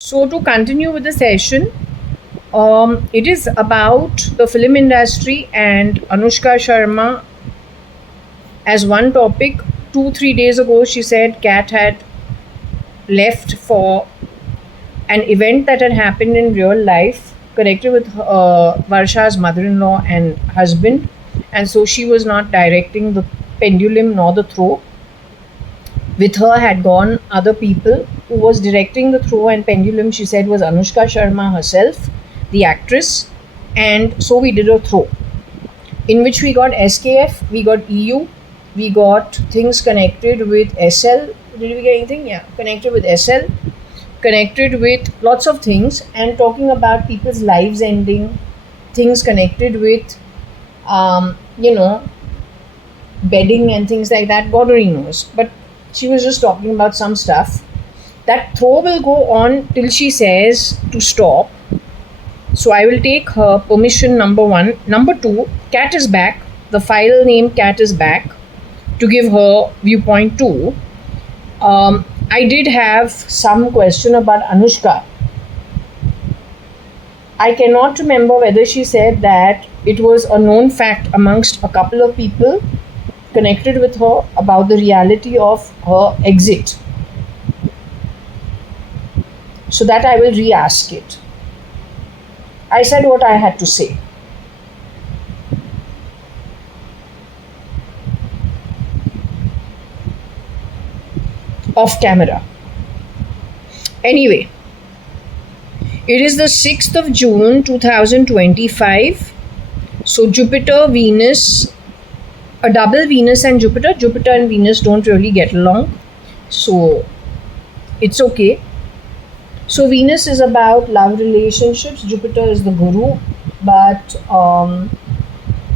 So, to continue with the session, it is about the film industry and Anushka Sharma as one topic. 2 3 days ago, she said Kat had left for an event that had happened in real life connected with Varsha's mother in law and husband, and so she was not directing the pendulum nor the throw. With her had gone other people. Who was directing the throw and pendulum, she said, was Anushka Sharma herself, the actress. And so we did a throw in which we got SKF, we got EU, we got things connected with SL. Did we get anything? Yeah, connected with SL, connected with lots of things, and talking about people's lives ending, things connected with, um, you know, bedding and things like that. God only knows. But she was just talking about some stuff. That throw will go on till she says to stop. So I will take her permission, number one. Number two, Cat is back. The file name Cat is back to give her viewpoint too. I did have some question about Anushka. I cannot remember whether she said that it was a known fact amongst a couple of people connected with her about the reality of her exit. So that I will re-ask it. I said what I had to say. Off camera. Anyway, it is the 6th of June 2025. So Jupiter, Venus, a double Venus and Jupiter. Jupiter and Venus don't really get along. So it's okay. So Venus is about love relationships. Jupiter is the guru. But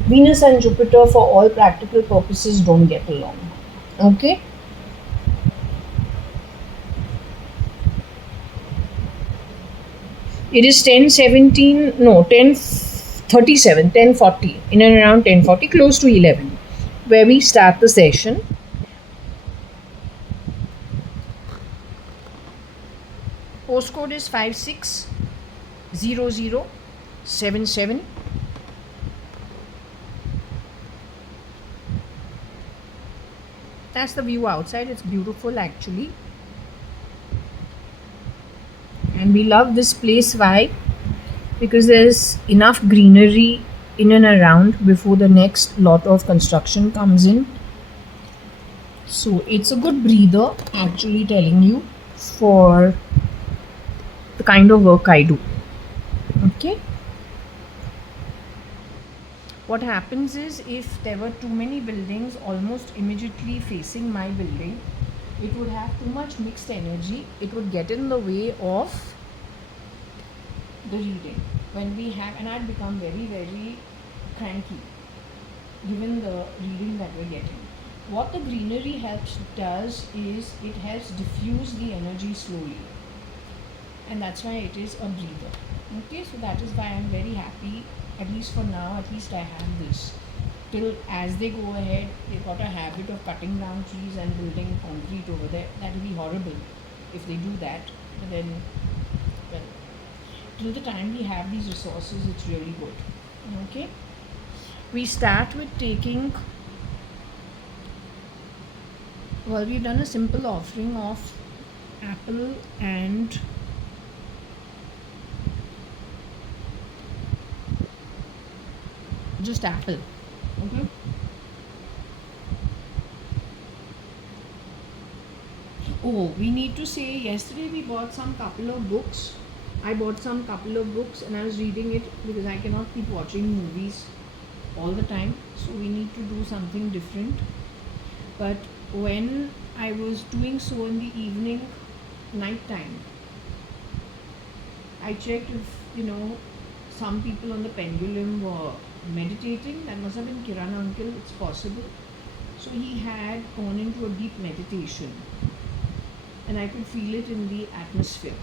Venus and Jupiter, for all practical purposes, don't get along. Okay. It is 10:17, no, 10:37, 10:40, in and around 10:40, close to 11, where we start the session. Postcode is 560077. That's the view outside. It's beautiful actually. And we love this place. Why? Because there's enough greenery in and around before the next lot of construction comes in. So it's a good breather, actually, telling you, for the kind of work I do. Okay. What happens is, if there were too many buildings almost immediately facing my building, it would have too much mixed energy. It would get in the way of the reading. When we have, and I'd become very, very cranky given the reading that we're getting. What the greenery does is it helps diffuse the energy slowly. And that's why it is a breather. Okay, so that is why I'm very happy, at least for now, at least I have this. Till as they go ahead, they've got a habit of cutting down trees and building concrete over there. That will be horrible if they do that. But then, well, till the time we have these resources, it's really good. Okay, we start with taking, well, we've done a simple offering of apple and just apple. Okay. Oh, we need to say, yesterday we bought some couple of books. I bought some couple of books and I was reading it because I cannot keep watching movies all the time. So we need to do something different. But when I was doing so in the evening, night time, I checked if, some people on the pendulum were meditating. That must have been Kiran uncle, it's possible. So he had gone into a deep meditation and I could feel it in the atmosphere.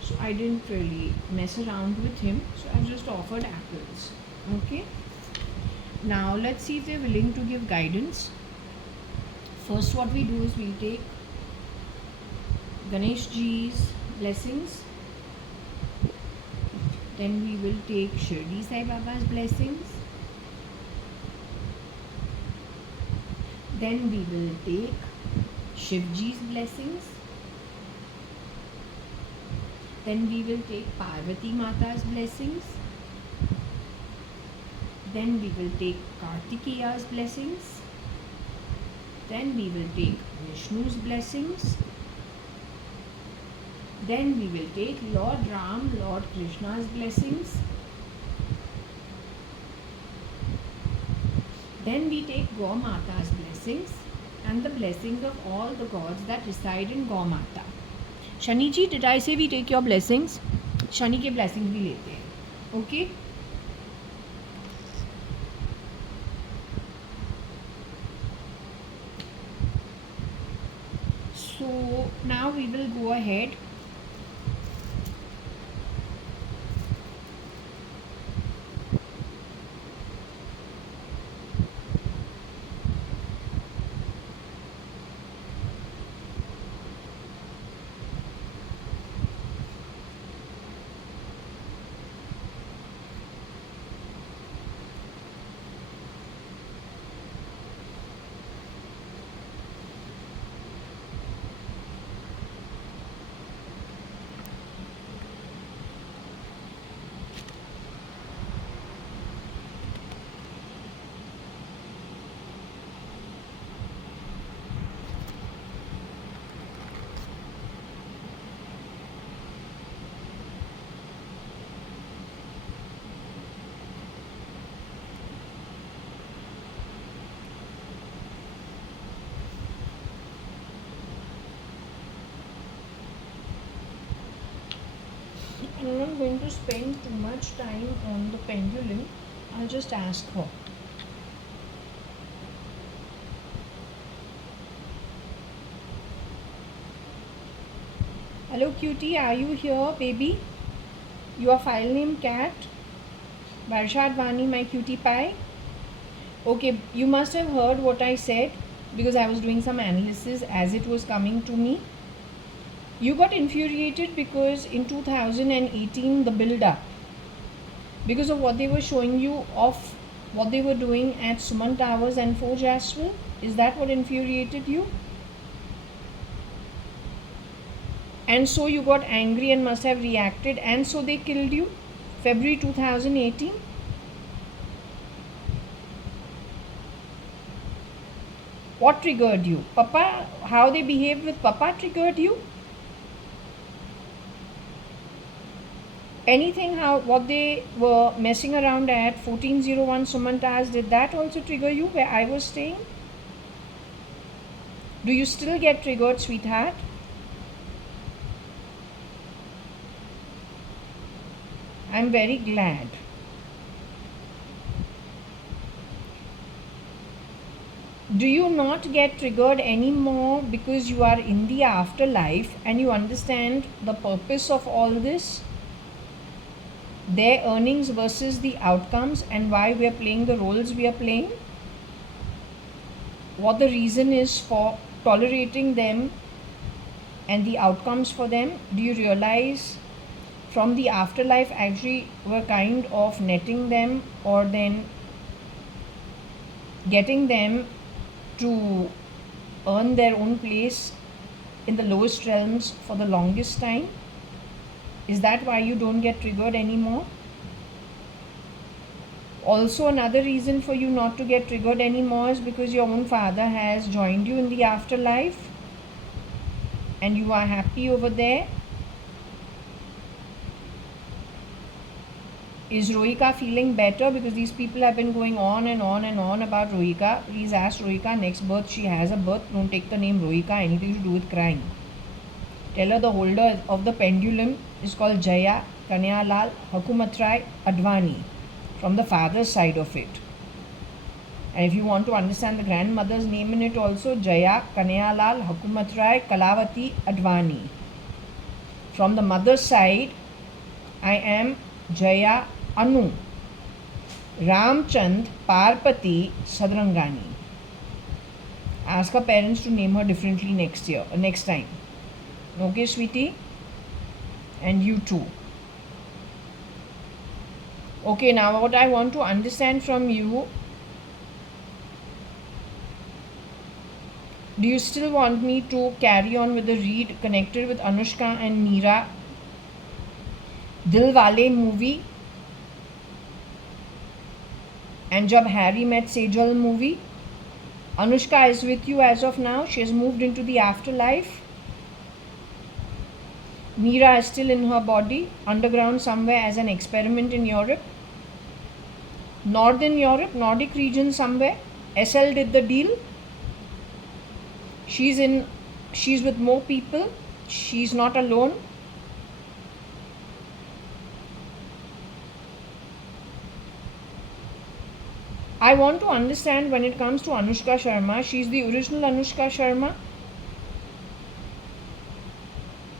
So I didn't really mess around with him. So I just offered apples. Okay. Now let's see if they're willing to give guidance. First, what we do is we'll take Ganesh Ji's blessings Then we will take Shirdi Sai Baba's blessings. Then we will take Shivji's blessings. Then we will take Parvati Mata's blessings. Then we will take Kartikeya's blessings. Then we will take Vishnu's blessings. Then we will take Lord Ram, Lord Krishna's blessings. Then we take Gau Mata's blessings and the blessings of all the gods that reside in Gau Mata. Shani ji, did I say we take your blessings? Shani ke blessings bhi lete hain. Okay? So now we will go ahead. I'm not going to spend too much time on the pendulum. I'll just ask her. Hello cutie, are you here baby? Your file name cat? JAYA.ADVANI, my cutie pie? Okay, you must have heard what I said because I was doing some analysis as it was coming to me. You got infuriated because in 2018 the build up, because of what they were showing you of what they were doing at Suman Towers and Forge Aswell. Is that what infuriated you? And so you got angry and must have reacted, and so they killed you. February 2018. What triggered you? Papa, how they behaved with Papa triggered you? Anything, how what they were messing around at 1401 Suman Towers, did that also trigger you where I was staying? Do you still get triggered, sweetheart? I'm very glad. Do you not get triggered anymore because you are in the afterlife and you understand the purpose of all this? Their earnings versus the outcomes and why we are playing the roles we are playing? What the reason is for tolerating them and the outcomes for them? Do you realize from the afterlife actually we're kind of netting them or then getting them to earn their own place in the lowest realms for the longest time? Is that why you don't get triggered anymore? Also, another reason for you not to get triggered anymore is because your own father has joined you in the afterlife and you are happy over there. Is Rohika feeling better? Because these people have been going on and on and on about Rohika. Please ask Rohika next birth she has a birth. Don't take the name Rohika, anything to do with crime. Tell her the holder of the pendulum is called Jaya Kanayalal Hukumatrai-Advani from the father's side of it. And if you want to understand the grandmother's name in it also, Jaya Kanayalal Hukumatrai-Kalavati-Advani. From the mother's side, I am Jaya Anu Ramchand Parpati Sadrangani. Ask her parents to name her differently next time. Okay, sweetie? And you too. Okay, now what I want to understand from you, do you still want me to carry on with the read connected with Anushka and Meera Dilwale movie and Jab Harry Met Sejal movie? Anushka is with you as of now. She has moved into the afterlife. Meera is still in her body, underground somewhere as an experiment in Europe. Northern Europe, Nordic region somewhere. SL did the deal. She's with more people. She's not alone. I want to understand when it comes to Anushka Sharma, she's the original Anushka Sharma.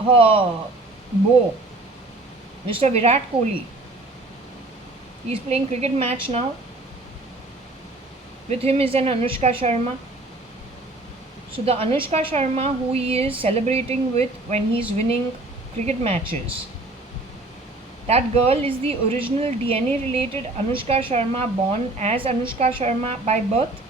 Her beau, Mr. Virat Kohli, he's playing cricket match now. With him is an Anushka Sharma. So the Anushka Sharma who he is celebrating with when he's winning cricket matches, that girl is the original DNA related Anushka Sharma, born as Anushka Sharma by birth.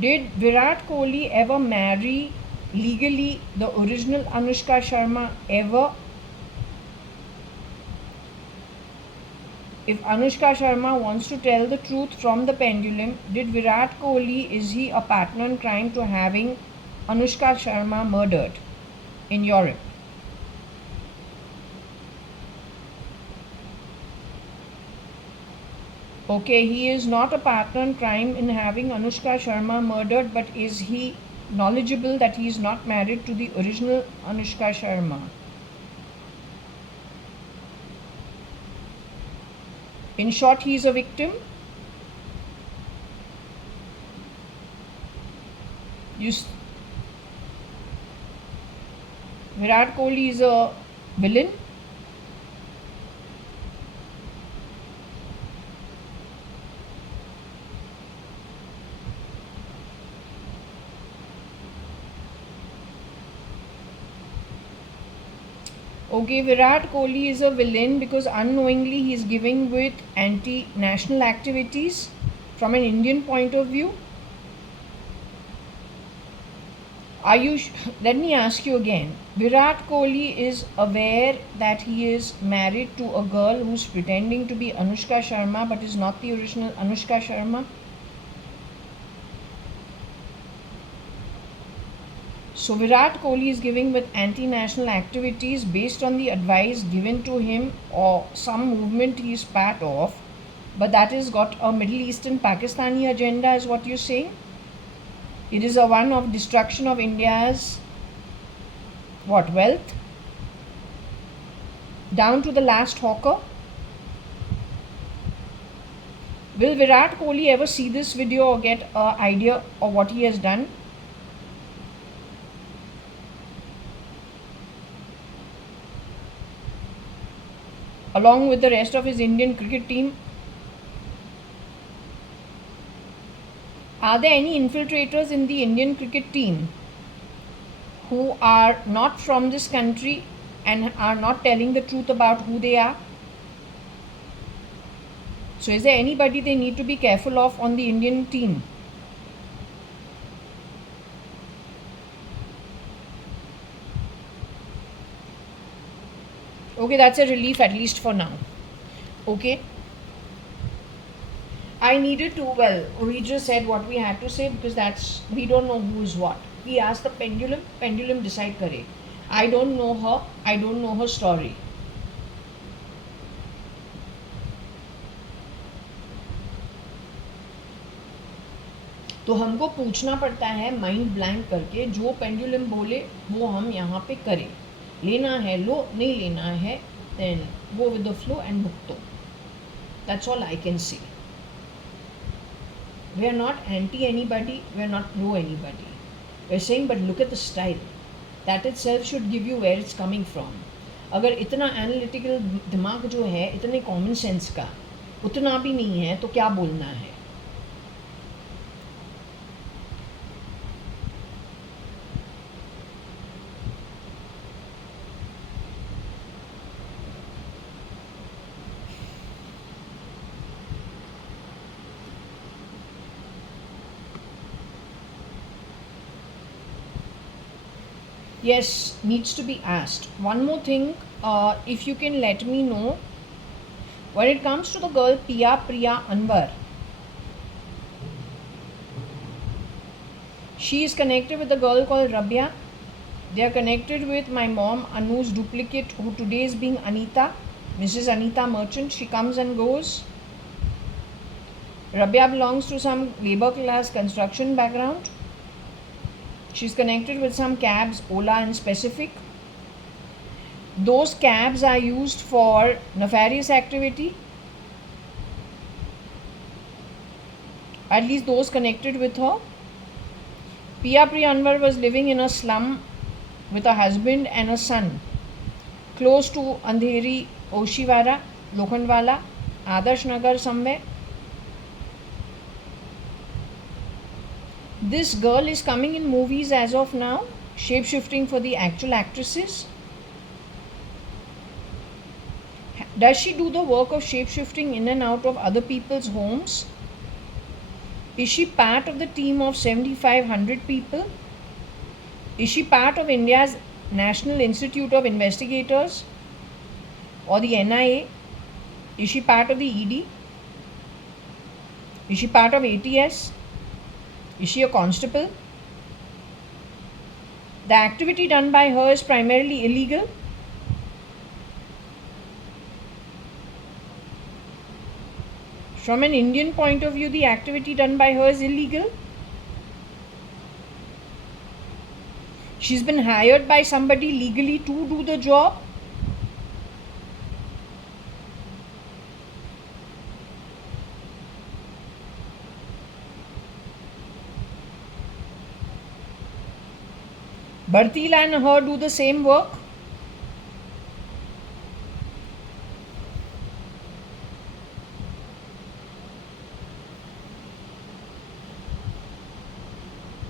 Did Virat Kohli ever marry legally the original Anushka Sharma ever? If Anushka Sharma wants to tell the truth from the pendulum, did Virat Kohli, is he a partner in crime to having Anushka Sharma murdered in Europe? Okay, he is not a partner in crime in having Anushka Sharma murdered, but is he knowledgeable that he is not married to the original Anushka Sharma? In short, he is a victim. Virat Kohli is a villain. Okay, Virat Kohli is a villain because unknowingly he is giving with anti-national activities from an Indian point of view. Let me ask you again. Virat Kohli is aware that he is married to a girl who's pretending to be Anushka Sharma but is not the original Anushka Sharma. So Virat Kohli is giving with anti-national activities based on the advice given to him or some movement he is part of, but that has got a Middle Eastern Pakistani agenda is what you're saying? It is a one of destruction of India's wealth down to the last hawker. Will Virat Kohli ever see this video or get an idea of what he has done? Along with the rest of his Indian cricket team? Are there any infiltrators in the Indian cricket team who are not from this country and are not telling the truth about who they are? So is there anybody they need to be careful of on the Indian team? Okay, that's a relief at least for now. Okay. I needed to, we just said what we had to say because we don't know who is what. We asked the pendulum decide kare. I don't know her story. तो हमको पूछना पड़ता है mind blank करके, जो pendulum बोले वो हम यहाँ पे करें. लेना है लो, नहीं लेना है then go with the flow and bhukto. That's all I can say. We are not anti anybody, we are not pro anybody. We are saying but look at the style. That itself should give you where it's coming from. अगर इतना analytical दिमाग जो है, इतने common sense का उतना भी नहीं है तो क्या बोलना है? Yes, needs to be asked. One more thing, if you can let me know, when it comes to the girl Priya Anwar, she is connected with a girl called Rabia. They are connected with my mom Anu's duplicate, who today is being Anita, Mrs. Anita Merchant. She comes and goes. Rabia belongs to some labor class construction background. She's connected with some cabs, Ola in specific. Those cabs are used for nefarious activity. At least those connected with her. Priya Anwar was living in a slum with a husband and a son, close to Andheri, Oshiwara, Lokhandwala, Adarsh Nagar somewhere. This girl is coming in movies as of now, shape-shifting for the actual actresses. Does she do the work of shape-shifting in and out of other people's homes? Is she part of the team of 7,500 people? Is she part of India's National Institute of Investigators or the NIA? Is she part of the ED? Is she part of ATS? Is she a constable? The activity done by her is primarily illegal. From an Indian point of view, the activity done by her is illegal. She's been hired by somebody legally to do the job. Bhartila and her do the same work.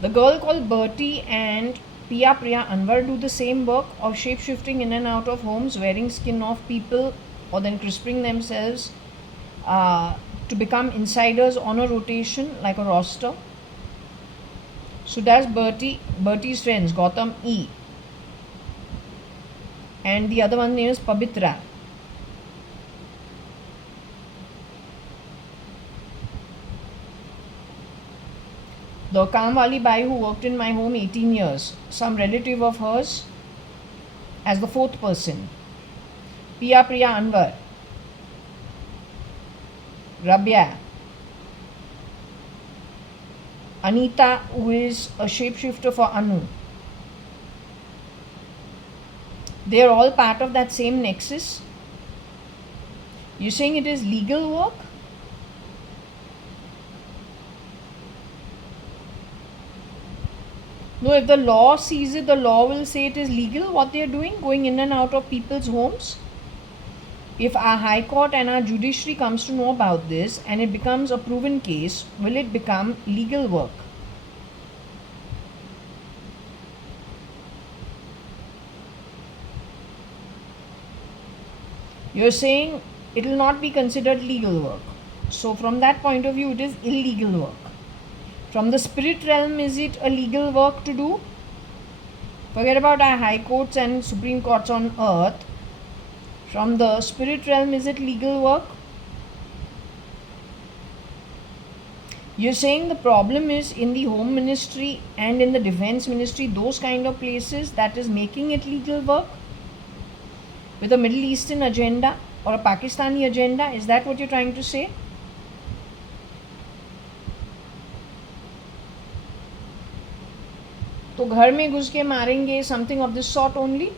The girl called Bertie and Priya Anwar do the same work of shape-shifting in and out of homes, wearing skin of people or then crisping themselves to become insiders on a rotation like a roster. So does Bertie's friends, Gautam E. and the other one name is Pabitra. The Kamwali Bai who worked in my home 18 years, some relative of hers as the fourth person. Priya Anwar, Rabia, Anita, who is a shapeshifter for Anu. They are all part of that same nexus. You're saying it is legal work? No, if the law sees it, the law will say it is legal what they are doing, going in and out of people's homes. If our High Court and our judiciary comes to know about this and it becomes a proven case, will it become legal work? You're saying it will not be considered legal work. So from that point of view, it is illegal work. From the spirit realm, is it a legal work to do? Forget about our high courts and supreme courts on earth. From the spirit realm, is it legal work? You're saying the problem is in the home ministry and in the defense ministry, those kind of places, that is making it legal work? With a Middle Eastern agenda or a Pakistani agenda? Is that what you're trying to say? तो घर में घुस के मारेंगे, something of this sort only?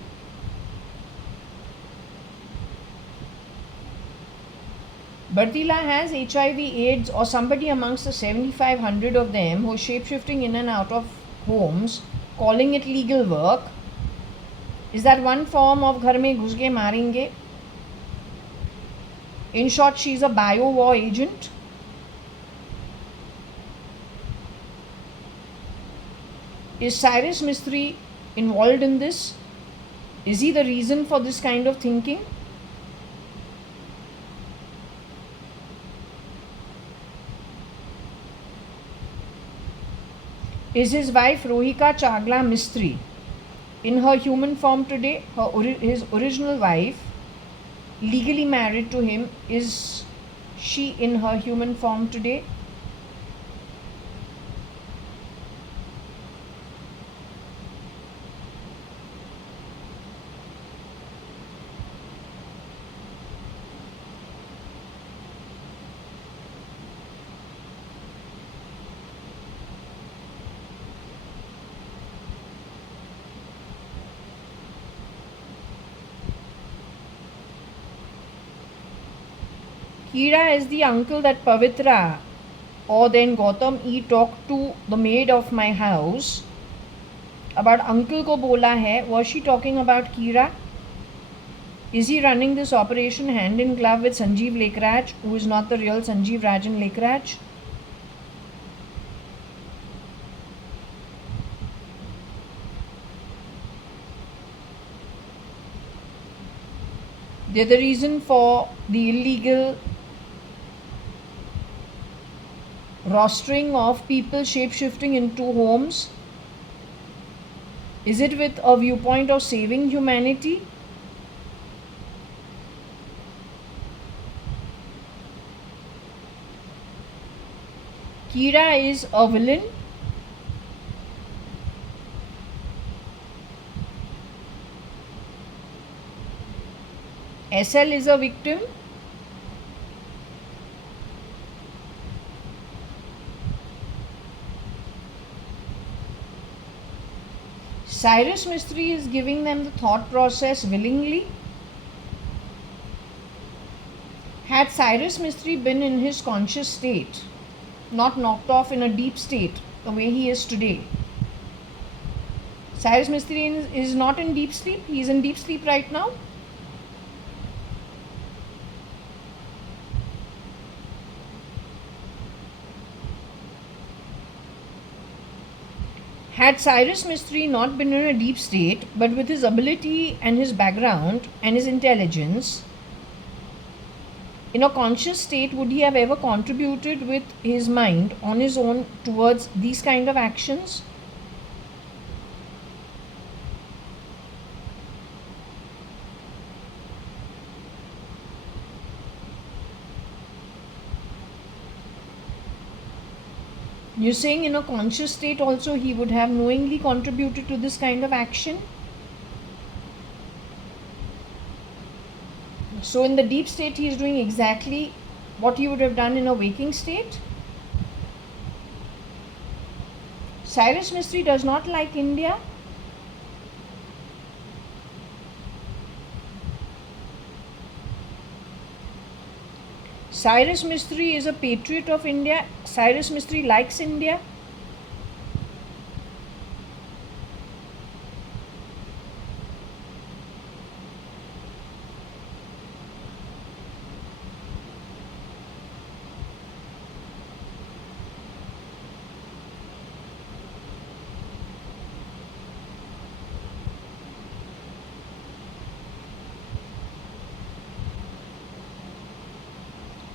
Bhartila has HIV AIDS or somebody amongst the 7,500 of them who are shape-shifting in and out of homes, calling it legal work. Is that one form of घर में घुस के मारेंगे? In short, she is a bio-war agent. Is Cyrus Mistry involved in this? Is he the reason for this kind of thinking? Is his wife Rohika Chagla Mistry in her human form today? His original wife, legally married to him, is she in her human form today? Kira is the uncle that Pavitra or then Gautam E talked to the maid of my house about uncle ko bola hai. Was she talking about Kira? Is he running this operation hand in glove with Sanjeev Lekraj, who is not the real Sanjeev Rajan Lekraj? They're the reason for the illegal rostering of people shape-shifting into homes. Is it with a viewpoint of saving humanity? Kira is a villain. SL is a victim. Cyrus Mistry is giving them the thought process willingly. Had Cyrus Mistry been in his conscious state, not knocked off in a deep state the way he is today. Cyrus Mistry is not in deep sleep. He is in deep sleep right now. Had Cyrus Mistry not been in a deep state, but with his ability and his background and his intelligence, in a conscious state, would he have ever contributed with his mind on his own towards these kind of actions? You're saying in a conscious state also he would have knowingly contributed to this kind of action? So in the deep state he is doing exactly what he would have done in a waking state? Cyrus Mistry does not like India. Cyrus Mistry is a patriot of India. Cyrus Mistry likes India.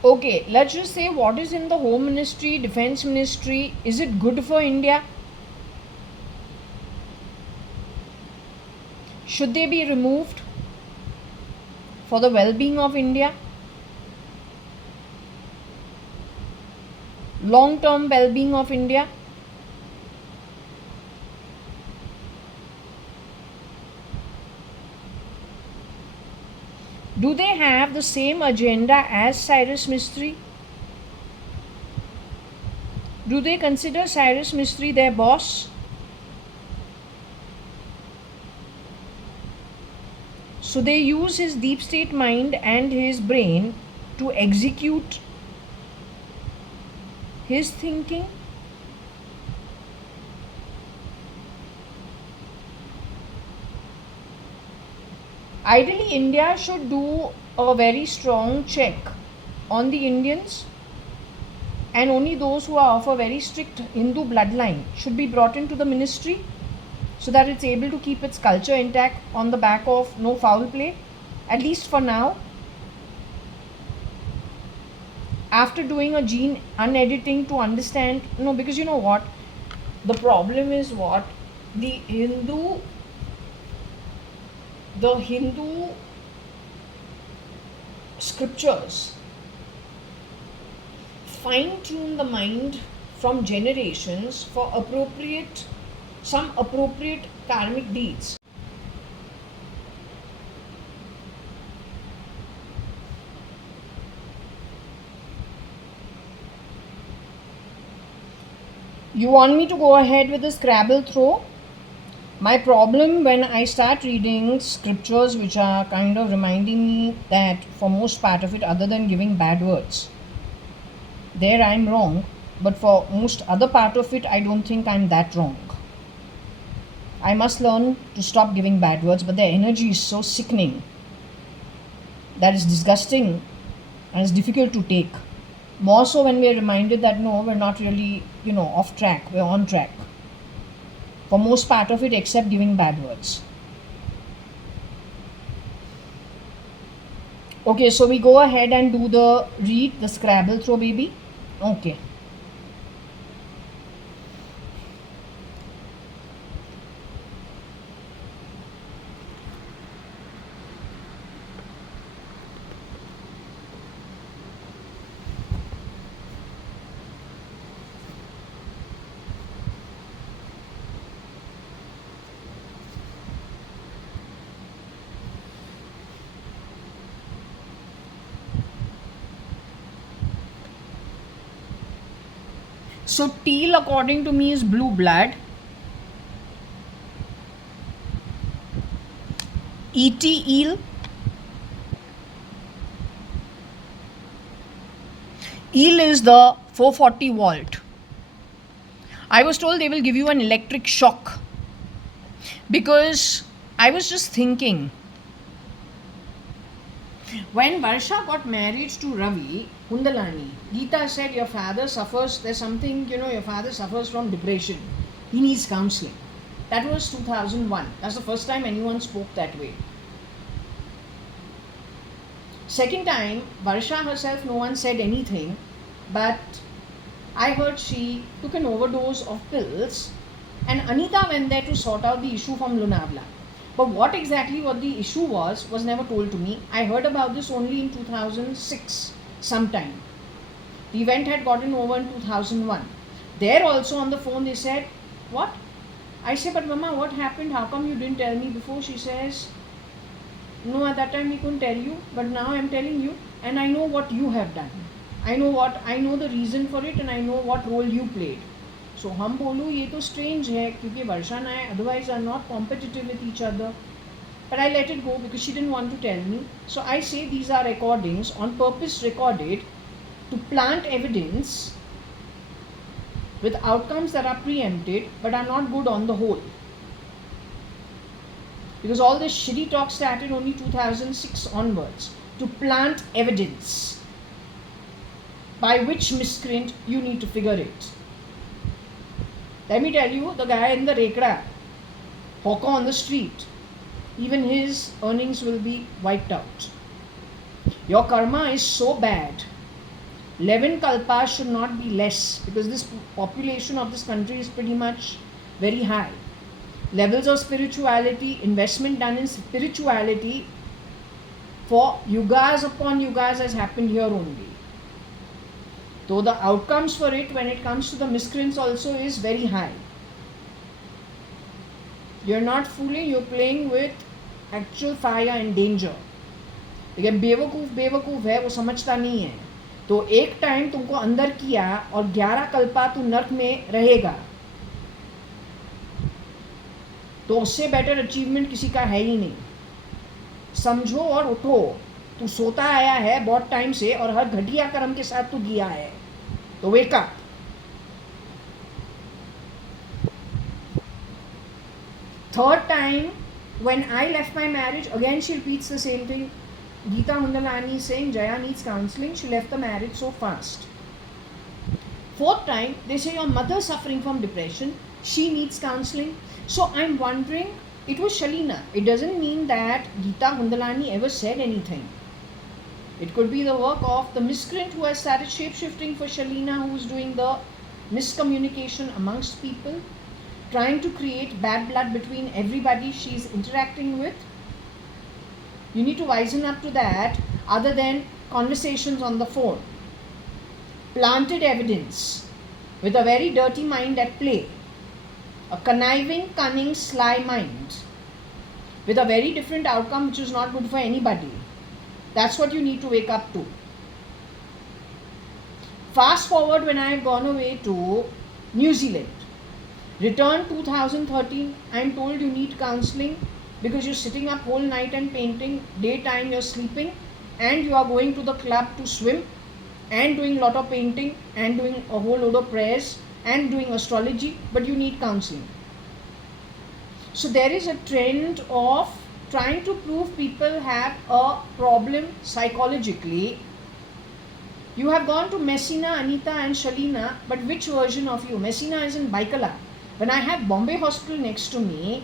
Okay, let's just say what is in the Home Ministry, Defense Ministry, is it good for India? Should they be removed for the well-being of India? Long-term well-being of India? Do they have the same agenda as Cyrus Mistry? Do they consider Cyrus Mistry their boss? So they use his deep state mind and his brain to execute his thinking. Ideally, India should do a very strong check on the Indians, and only those who are of a very strict Hindu bloodline should be brought into the ministry so that it's able to keep its culture intact on the back of no foul play, at least for now. After doing a gene unediting to understand, because you know what? The problem is what? The Hindu the Hindu scriptures fine tune the mind from generations for some appropriate karmic deeds. You want me to go ahead with the Scrabble throw? My problem when I start reading scriptures which are kind of reminding me that for most part of it, other than giving bad words, there I'm wrong, but for most other part of it, I don't think I'm that wrong. I must learn to stop giving bad words, but their energy is so sickening that it's disgusting and it's difficult to take. More so when we're reminded that no, we're not really, off track, we're on track. For most part of it, except giving bad words. Okay, so we go ahead and do read the Scrabble throw, baby. Okay. So teal according to me is blue blood. Eel. Eel is the 440 volt. I was told they will give you an electric shock. Because I was just thinking, when Varsha got married to Ravi Kundalani, Geeta said, your father suffers, there's something, your father suffers from depression. He needs counseling. That was 2001. That's the first time anyone spoke that way. Second time, Varsha herself, no one said anything, but I heard she took an overdose of pills and Anita went there to sort out the issue from Lonavala. But what the issue was never told to me. I heard about this only in 2006 sometime. The event had gotten over in 2001. There also on the phone they said, what? I say, but Mama, what happened? How come you didn't tell me before? She says, no, at that time we couldn't tell you, but now I'm telling you and I know what you have done. I know the reason for it and I know what role you played. So हम बोलूँ ये तो strange है क्योंकि वर्षा and I otherwise are not competitive with each other. But I let it go because she didn't want to tell me. So I say these are recordings on purpose recorded to plant evidence with outcomes that are preempted but are not good on the whole. Because all this shitty talk started only 2006 onwards. To plant evidence. By which miscreant you need to figure it. Let me tell you, the guy in the Rekra, hawker on the street, even his earnings will be wiped out. Your karma is so bad. 11 kalpas should not be less because this population of this country is pretty much very high. Levels of spirituality, investment done in spirituality for yugas upon yugas has happened here only. Though the outcomes for it when it comes to the miscreants also is very high. You're not fooling, you're playing with actual fire and danger. लेकिन बेवकूफ है वो समझता नहीं है. तो एक time तुमको अंदर किया और 11 कल्पा तू नर्क में रहेगा. तो उससे बेटर अचीवमेंट किसी का है ही नहीं. समझो और उठो. तू सोता आया है बहुत टाइम से और हर घटिया कर्म के साथ तू गया है. तो wake up. Third time, when I left my marriage, again she repeats the same thing. Geeta Hundalani is saying Jaya needs counseling. She left the marriage so fast. Fourth time, they say your mother suffering from depression. She needs counseling. So I'm wondering, it was Shalina. It doesn't mean that Geeta Hundalani ever said anything. It could be the work of the miscreant who has started shape-shifting for Shalina, who is doing the miscommunication amongst people, trying to create bad blood between everybody she's interacting with. You need to wisen up to that, other than conversations on the phone. Planted evidence with a very dirty mind at play. A conniving, cunning, sly mind with a very different outcome which is not good for anybody. That's what you need to wake up to. Fast forward when I have gone away to New Zealand. Return 2013, I am told you need counseling because you're sitting up whole night and painting, daytime you're sleeping, and you are going to the club to swim and doing a lot of painting and doing a whole load of prayers and doing astrology, but you need counseling. So there is a trend of trying to prove people have a problem psychologically. You have gone to Messina, Anita and Shalina, but which version of you? Messina is in Baikala. When I have Bombay Hospital next to me,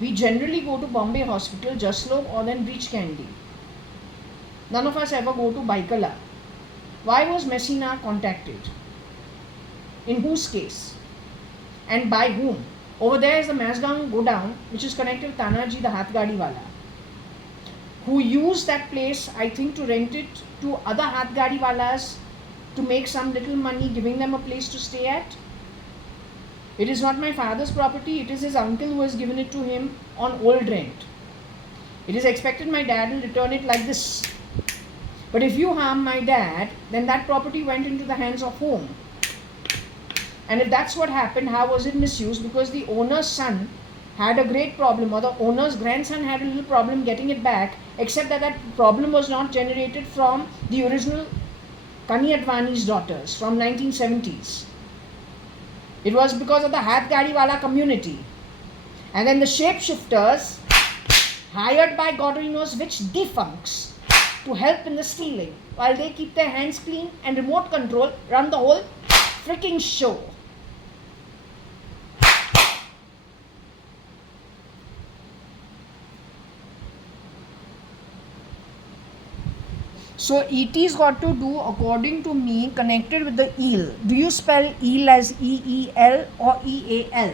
we generally go to Bombay Hospital, Jaslok or then Breach Candy. None of us ever go to Baikala. Why was Messina contacted? In whose case? And by whom? Over there is the Masgang Godown, which is connected with Tanaji, the Hathgadi Wala, who used that place, I think, to rent it to other Hathgadi Walas to make some little money, giving them a place to stay at. It is not my father's property, it is his uncle who has given it to him on old rent. It is expected my dad will return it like this. But if you harm my dad, then that property went into the hands of whom? And if that's what happened, how was it misused? Because the owner's son had a great problem, or the owner's grandson had a little problem getting it back, except that that problem was not generated from the original JAYA.ADVANI's daughters from 1970s. It was because of the Hathgadiwala community. And then the shapeshifters, hired by God only knows which defuncts to help in the stealing, while they keep their hands clean and remote control, run the whole freaking show. So ET's got to do, according to me, connected with the eel. Do you spell eel as E-E-L or E-A-L?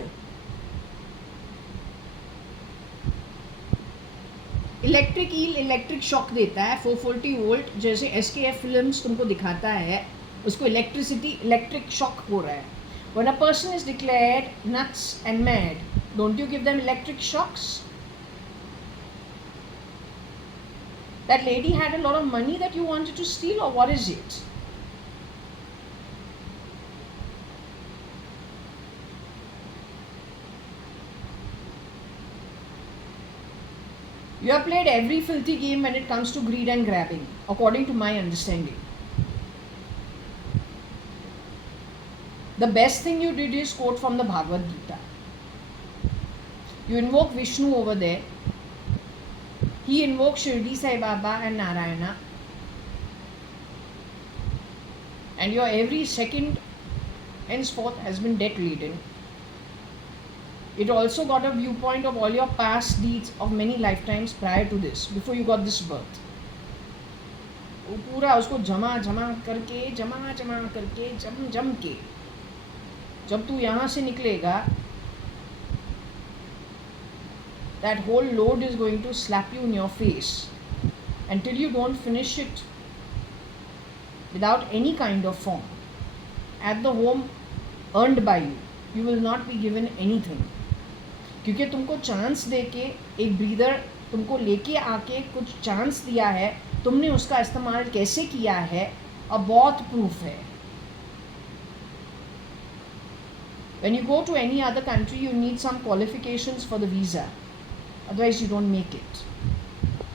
Electric eel electric shock देता है 440 volt, जैसे SKF films तुमको दिखाता है, उसको electricity electric shock हो रहा है. When a person is declared nuts and mad, don't you give them electric shocks? That lady had a lot of money that you wanted to steal, or what is it? You have played every filthy game when it comes to greed and grabbing, according to my understanding. The best thing you did is quote from the Bhagavad Gita. You invoke Vishnu over there. He invoked Shirdi Sai Baba and Narayana. And your every second henceforth has been debt laden. It also got a viewpoint of all your past deeds of many lifetimes prior to this, before you got this birth. वो पूरा उसको जमा जमा करके जम के जब तू यहाँ से निकलेगा, that whole load is going to slap you in your face until you don't finish it without any kind of form at the home earned by you. You will not be given anything, क्योंकि तुमको chance दे के एक breather तुमको लेके आके कुछ chance दिया है, तुमने उसका इस्तेमाल कैसे किया है अब बहुत प्रूफ है. When you go to any other country, you need some qualifications for the visa, otherwise you don't make it.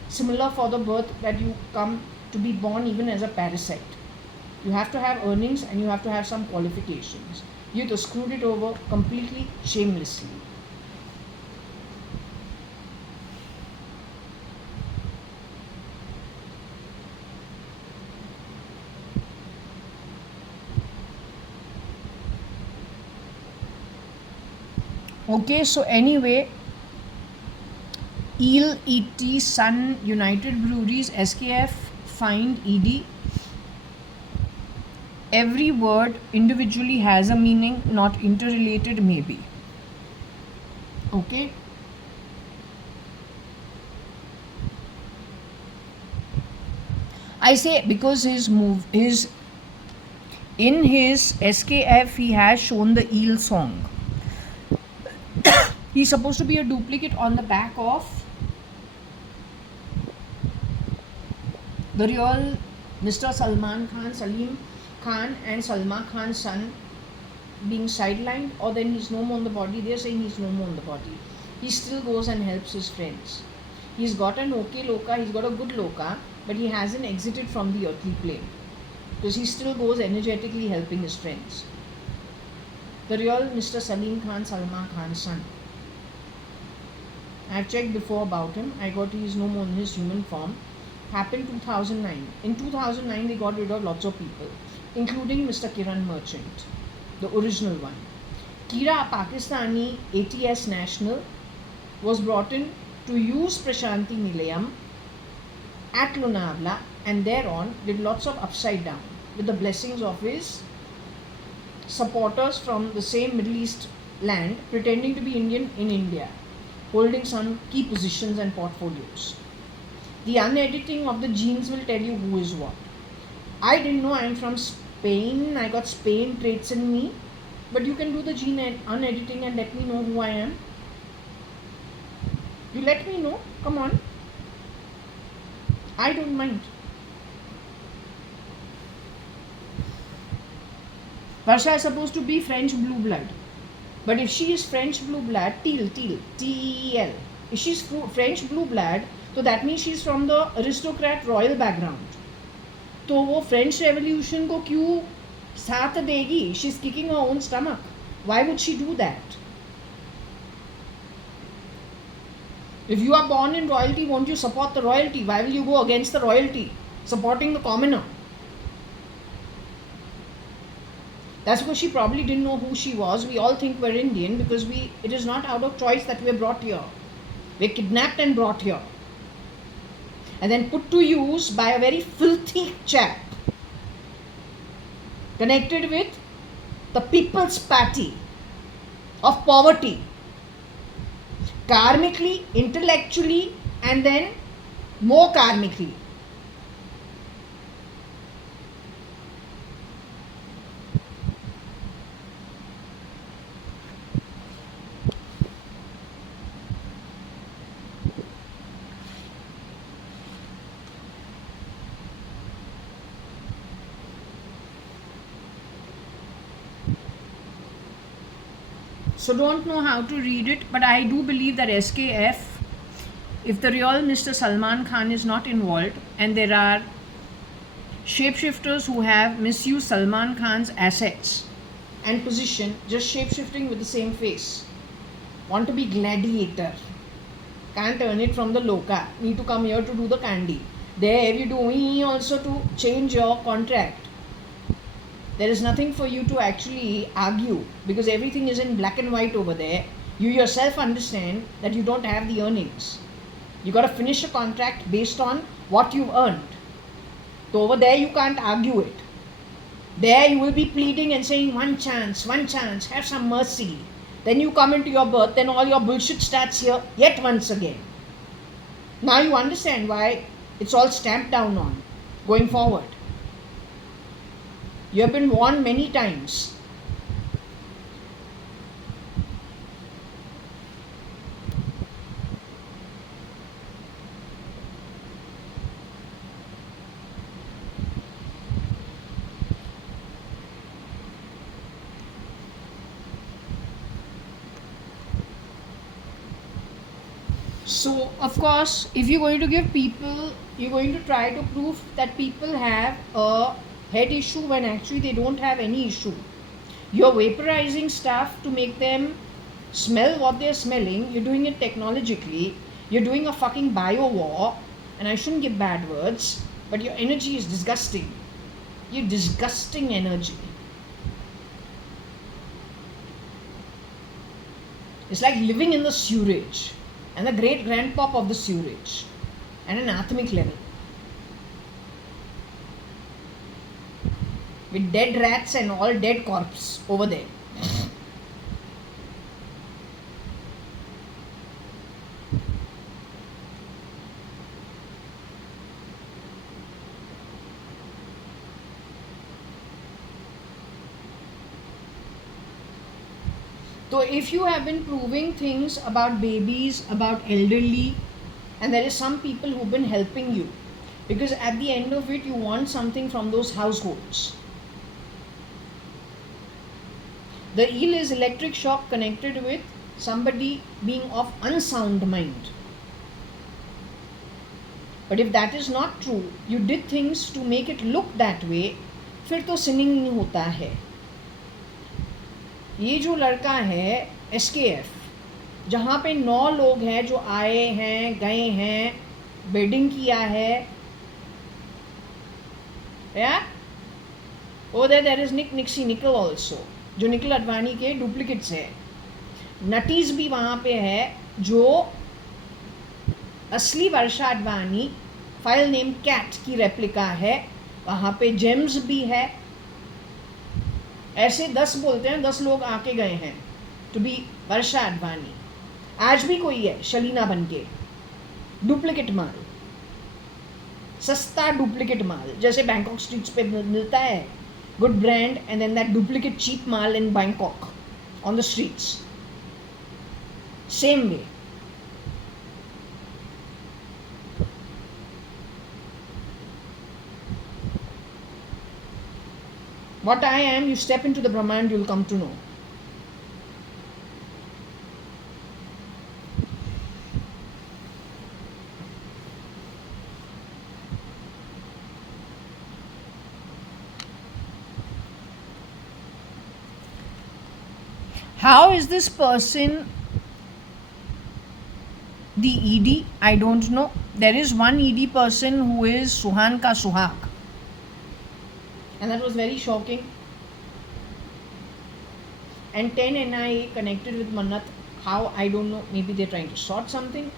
Similar for the birth that you come to be born even as a parasite. You have to have earnings and you have to have some qualifications. You just screwed it over completely shamelessly. Okay, so anyway, Eel, ET, Sun, United Breweries, SKF, Find, ED. Every word individually has a meaning, not interrelated maybe. Okay. I say because his in his SKF he has shown the eel song. He's supposed to be a duplicate on the back of the real Mr. Salman Khan, Salim Khan, and Salma Khan's son being sidelined, or then he's no more on the body. They're saying he's no more on the body. He still goes and helps his friends. He's got an okay loka, he's got a good loka, but he hasn't exited from the earthly plane because he still goes energetically helping his friends. The real Mr. Salim Khan, Salma Khan's son. I've checked before about him. I got he is no more in his human form. Happened 2009. In 2009, they got rid of lots of people, including Mr. Kiran Merchant, the original one. Kira, a Pakistani ATS national, was brought in to use Prashanti Nilayam at Lonavala, and thereon did lots of upside down with the blessings of his supporters from the same Middle East land, pretending to be Indian in India, holding some key positions and portfolios. The unediting of the genes will tell you who is what. I didn't know I'm from Spain. I got Spain traits in me. But you can do the gene unediting and let me know who I am. You let me know. Come on. I don't mind. Varsha is supposed to be French blue blood. But if she is French blue blood, T-E-L. If she's French blue blood, तो that means she is from the aristocrat royal background. तो वो French revolution को क्यों साथ देगी? She is kicking her own stomach. Why would she do that? If you are born in royalty, won't you support the royalty? Why will you go against the royalty, supporting the commoner? That's because she probably didn't know who she was. We all think we're Indian because it is not out of choice that we're brought here. We're kidnapped and brought here. And then put to use by a very filthy chap connected with the People's Party of poverty. Karmically, intellectually, and then more karmically. So don't know how to read it, but I do believe that SKF, if the real Mr. Salman Khan is not involved and there are shapeshifters who have misused Salman Khan's assets and position, just shapeshifting with the same face, want to be gladiator, can't earn it from the loka, need to come here to do the candy. There you do also to change your contract. There is nothing for you to actually argue because everything is in black and white over there. You yourself understand that you don't have the earnings. You got to finish a contract based on what you've earned. So over there you can't argue it. There you will be pleading and saying one chance, have some mercy. Then you come into your birth, then all your bullshit starts here yet once again. Now you understand why it's all stamped down on going forward. You have been warned many times. So, of course, if you're going to give people, you're going to try to prove that people have a head issue when actually they don't have any issue. You're vaporizing stuff to make them smell what they're smelling. You're doing it technologically. You're doing a fucking bio war. And I shouldn't give bad words, but your energy is disgusting. You're disgusting energy. It's like living in the sewerage and the great grandpop of the sewerage at an atomic level. With dead rats and all dead corpse over there. So if you have been proving things about babies, about elderly, and there is some people who've been helping you, because at the end of it you want something from those households. The eel is electric shock connected with somebody being of unsound mind. But if that is not true, you did things to make it look that way, फिर तो sinning नहीं होता है. ये जो लड़का है SKF, जहाँ पे 9 लोग हैं जो आए हैं, गए हैं, बेडिंग किया है, yeah? Oh, there is Nixie Nickel also, जो निखिल अडवाणी के डुप्लीकेट्स है. नटीज भी वहाँ पे है जो असली वर्षा अडवाणी फाइल नेम कैट की रेप्लिका है. वहाँ पे जेम्स भी है. ऐसे 10 बोलते हैं, 10 लोग आके गए हैं टू बी वर्षा अडवाणी. आज भी कोई है शलीना बन के, डुप्लीकेट माल, सस्ता डुप्लीकेट माल, जैसे बैंकॉक स्ट्रीट्स पे मिलता है good brand and then that duplicate cheap माल in Bangkok on the streets. Same way. What I am, you step into the Brahmand, you'll come to know. How is this person the ED? I don't know. There is one ED person who is Suhan ka Suhag. And that was very shocking. And 10 NIA connected with Mannat. How? I don't know. Maybe they're trying to sort something.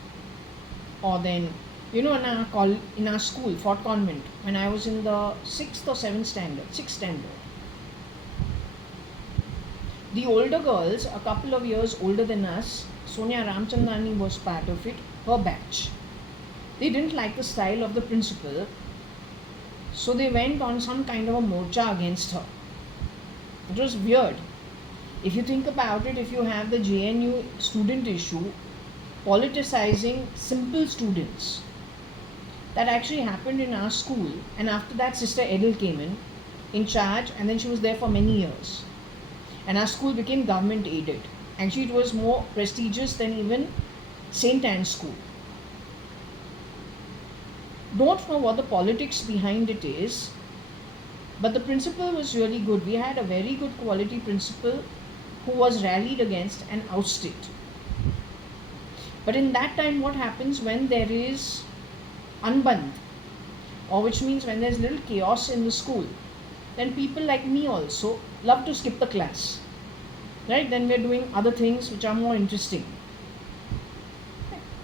Or then, in our school, Fort Convent, when I was in the 6th or 7th standard, 6th standard, the older girls, a couple of years older than us, Sonia Ramchandani was part of it, her batch. They didn't like the style of the principal, so they went on some kind of a morcha against her. It was weird. If you think about it, if you have the JNU student issue, politicizing simple students, that actually happened in our school, and after that Sister Edel came in charge, and then she was there for many years. And our school became government aided. Actually, it was more prestigious than even St. Anne's School. Don't know what the politics behind it is, but the principal was really good. We had a very good quality principal who was rallied against and ousted. But in that time, what happens when there is unband, or which means when there's little chaos in the school, then people like me also love to skip the class, right? Then we're doing other things which are more interesting.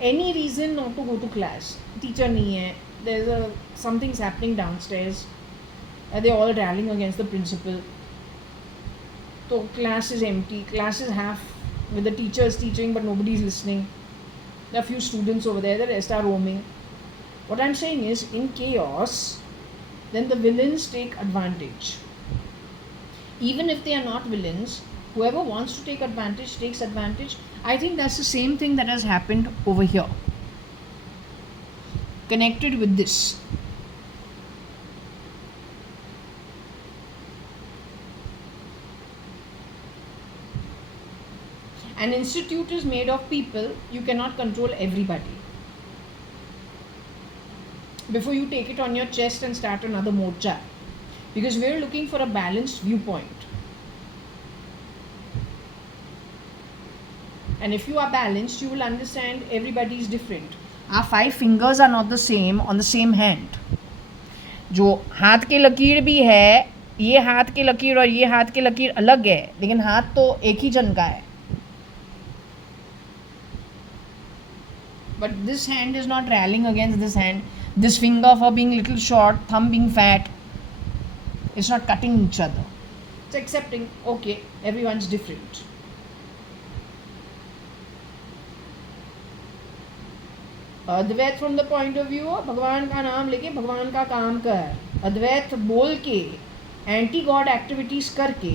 Any reason not to go to class? Teacher nahi hai. There's something's happening downstairs. They're all rallying against the principal. So class is empty. Class is half with the teachers teaching, but nobody's listening. There are a few students over there. The rest are roaming. What I'm saying is, in chaos, then the villains take advantage. Even if they are not villains, whoever wants to take advantage takes advantage. I think that's the same thing that has happened over here, connected with this. An institute is made of people. You cannot control everybody. Before you take it on your chest and start another morcha, because we're looking for a balanced viewpoint. And if you are balanced, you will understand everybody is different. Our 5 fingers are not the same on the same hand. जो हाथ के लकीर भी है, ये हाथ के लकीर और ये हाथ के लकीर अलग है, लेकिन हाथ तो एक ही जन का है. But this hand is not rallying against this hand. This finger for being little short, thumb being fat, it's not cutting each other. It's accepting, okay, everyone's different. Advaita from the point of view, भगवान का नाम लेके भगवान का काम कर. अद्वैत बोल के एंटी गॉड एक्टिविटीज करके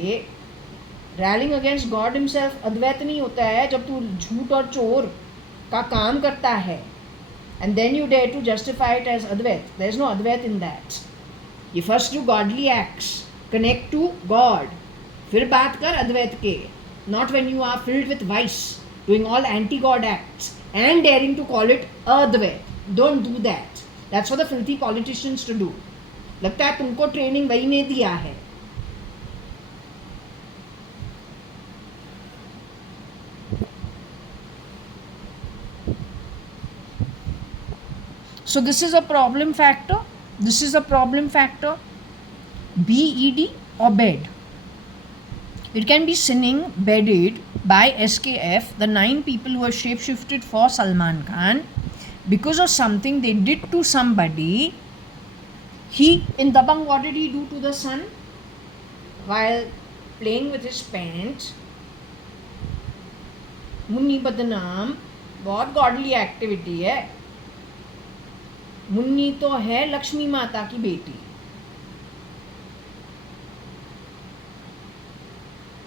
रैलिंग अगेंस्ट गॉड हिमसेल्फ अद्वैत नहीं होता है जब तू झूठ और चोर का काम करता है and then you dare to justify it as Advait. There is no Advait in that. You first do godly acts, connect to God, फिर बात कर अद्वैत के. Not when you are filled with vice, doing all anti-God acts and daring to call it Advait. Don't do that. That's for the filthy politicians to do. लगता है तुमको training वही ने दिया है. So this is a problem factor. This is a problem factor. BED or bed. It can be sinning bedded by SKF, the 9 people who are shapeshifted for Salman Khan because of something they did to somebody. He, in Dabang, what did he do to the son? While playing with his pants, Munni बदनाम बहुत godly activity है. मुन्नी तो है लक्ष्मी माता की बेटी,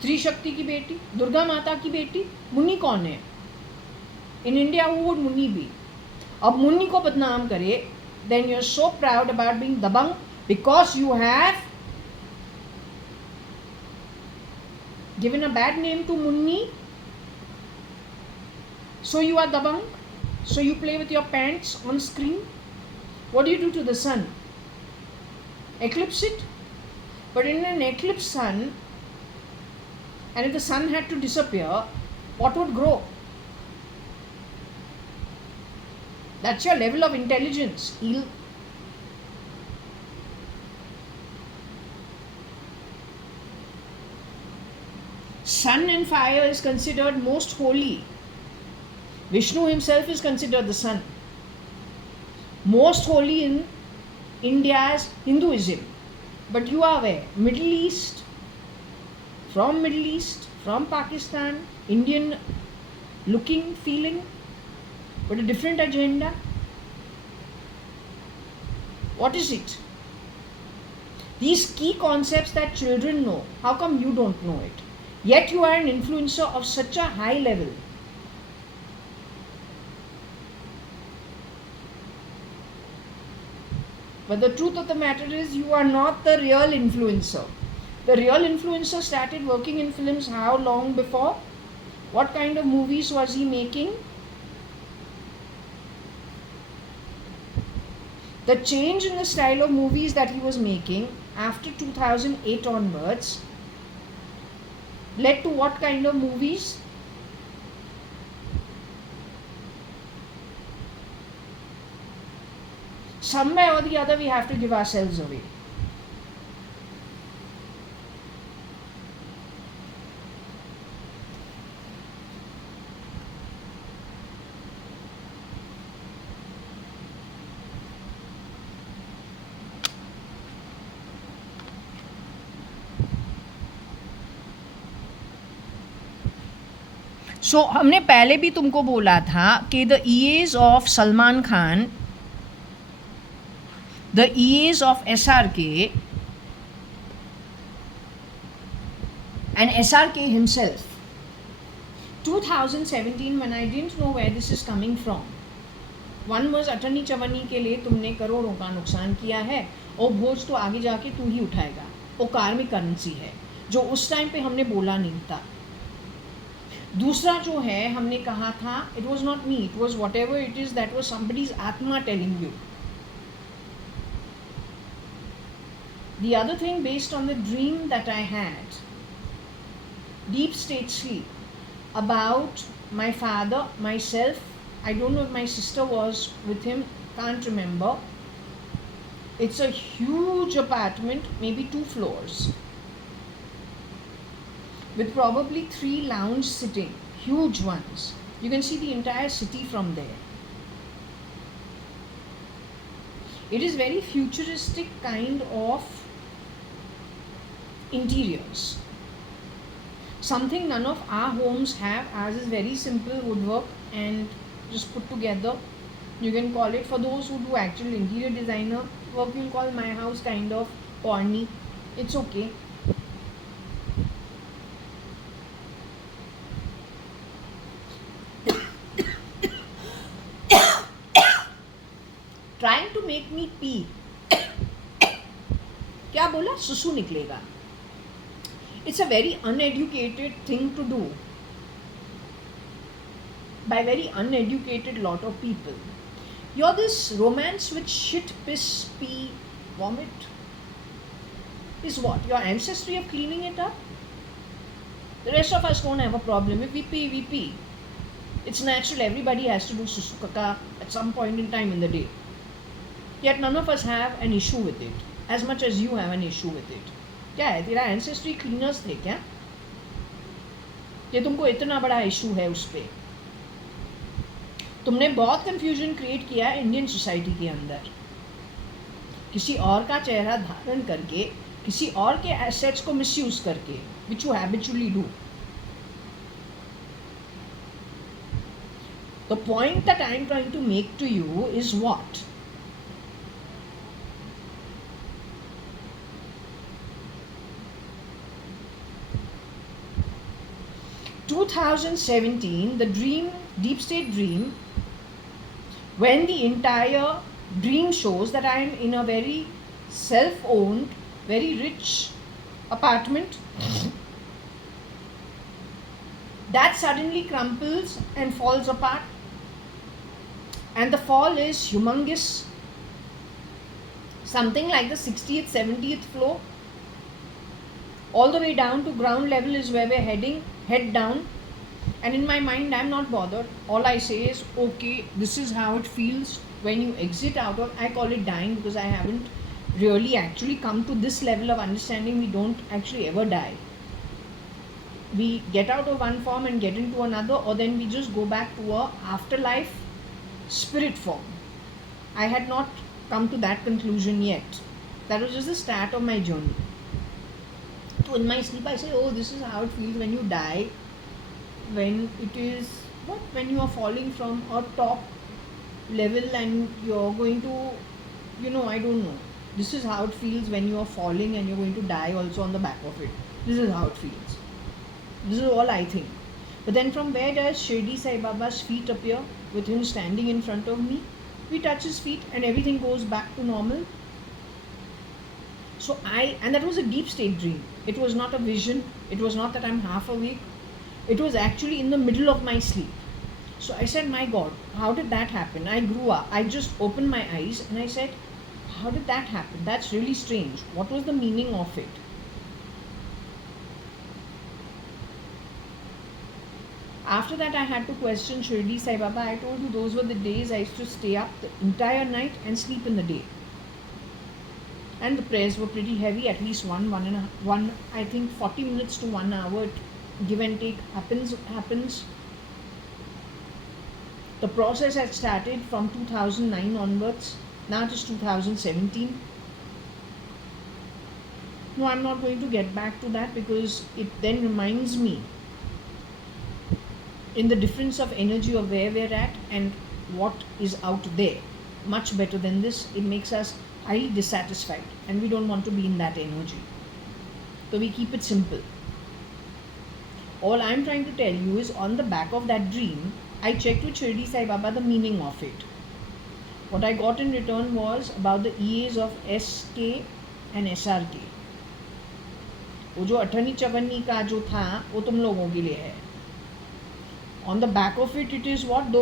त्रिशक्ति की बेटी, दुर्गा माता की बेटी. मुन्नी कौन है? In India who would Munni be? अब मुन्नी को बदनाम करे, then you are so proud about being Dabangg because you have given a bad name to Munni. So you are dabang, so you play with your pants on screen. What do you do to the sun? Eclipse it. But in an eclipsed sun, and if the sun had to disappear, what would grow? That's your level of intelligence. Sun and fire is considered most holy. Vishnu himself is considered the sun. Most holy in India's Hinduism. But you are where? Middle East, from Pakistan, Indian looking, feeling, but a different agenda. What is it? These key concepts that children know, how come you don't know it? Yet you are an influencer of such a high level. But the truth of the matter is you are not the real influencer. The real influencer started working in films how long before? What kind of movies was he making? The change in the style of movies that he was making after 2008 onwards led to what kind of movies? Somewhere or the other we have to give ourselves away. So हमने पहले भी तुमको बोला था कि the EAs of Salman Khan, the EAs of SRK and SRK himself, 2017 when I didn't know where this is coming from, one was attorney चवन्नी के लिए तुमने करोड़ों का नुकसान किया है और बोझ तो आगे जाके तू ही उठाएगा. वो कार्मिक करेंसी है जो उस टाइम पे हमने बोला नहीं था. दूसरा जो है हमने कहा था, it was not me, it was whatever it is, that was somebody's आत्मा telling you. The other thing, based on the dream that I had, deep state sleep, about my father, myself, I don't know if my sister was with him, can't remember. It's a huge apartment, maybe 2 floors, with probably 3 lounge sitting, huge ones. You can see the entire city from there. It is very futuristic kind of interiors, something none of our homes have. Ours is very simple woodwork and just put together. You can call it, for those who do actual interior designer work, you'll call my house kind of corny. It's okay. trying to make me pee. क्या बोला? सुसु निकलेगा. It's a very uneducated thing to do by very uneducated lot of people. You're this romance with shit, piss, pee, vomit is what? Your ancestry of cleaning it up? The rest of us don't have a problem. If we pee, we pee. It's natural. Everybody has to do susu kaka at some point in time in the day. Yet none of us have an issue with it as much as you have an issue with it. क्या है तेरा ancestry cleaners थे क्या? ये तुमको इतना बड़ा issue है उस पर? तुमने बहुत कंफ्यूजन क्रिएट किया है इंडियन सोसाइटी के अंदर, किसी और का चेहरा धारण करके, किसी और के एसेट्स को मिसयूज करके, which you habitually do. The point that I am trying to make to you is what? 2017, the dream, deep state dream, when the entire dream shows that I am in a very self-owned, very rich apartment, that suddenly crumples and falls apart, and the fall is humongous, something like the 60th, 70th floor, all the way down to ground level is where we're heading, head down. And in my mind, I'm not bothered. All I say is, okay, this is how it feels when you exit out of, I call it dying because I haven't really actually come to this level of understanding. We don't actually ever die. We get out of one form and get into another, or then we just go back to a afterlife spirit form. I had not come to that conclusion yet. That was just the start of my journey. So in my sleep, I say, oh, this is how it feels when you die. When it is, what? When you are falling from a top level and you're going to, I don't know. This is how it feels when you are falling and you're going to die also on the back of it. This is how it feels. This is all I think. But then from where does Shirdi Sai Baba's feet appear with him standing in front of me? We touch his feet and everything goes back to normal. So and that was a deep state dream. It was not a vision. It was not that I'm half awake. It was actually in the middle of my sleep. So I said, my God, how did that happen? I grew up. I just opened my eyes and I said, how did that happen? That's really strange. What was the meaning of it? After that, I had to question Shirdi Sai Baba. I told you those were the days I used to stay up the entire night and sleep in the day. And the prayers were pretty heavy, at least one, I think 40 minutes to 1 hour, give and take happens. The process had started from 2009 onwards. Now it is 2017. No, I'm not going to get back to that because it then reminds me in the difference of energy of where we're at and what is out there. Much better than this. It makes us highly dissatisfied and we don't want to be in that energy. So we keep it simple. All I'm trying to tell you is on the back of that dream, I checked with Shirdi Sai Baba the meaning of it. What I got in return was about the EAs of SK and SRK. वो जो अठन्नी चवन्नी का जो था वो तुम लोगों के लिए है. On the back of it, it is what?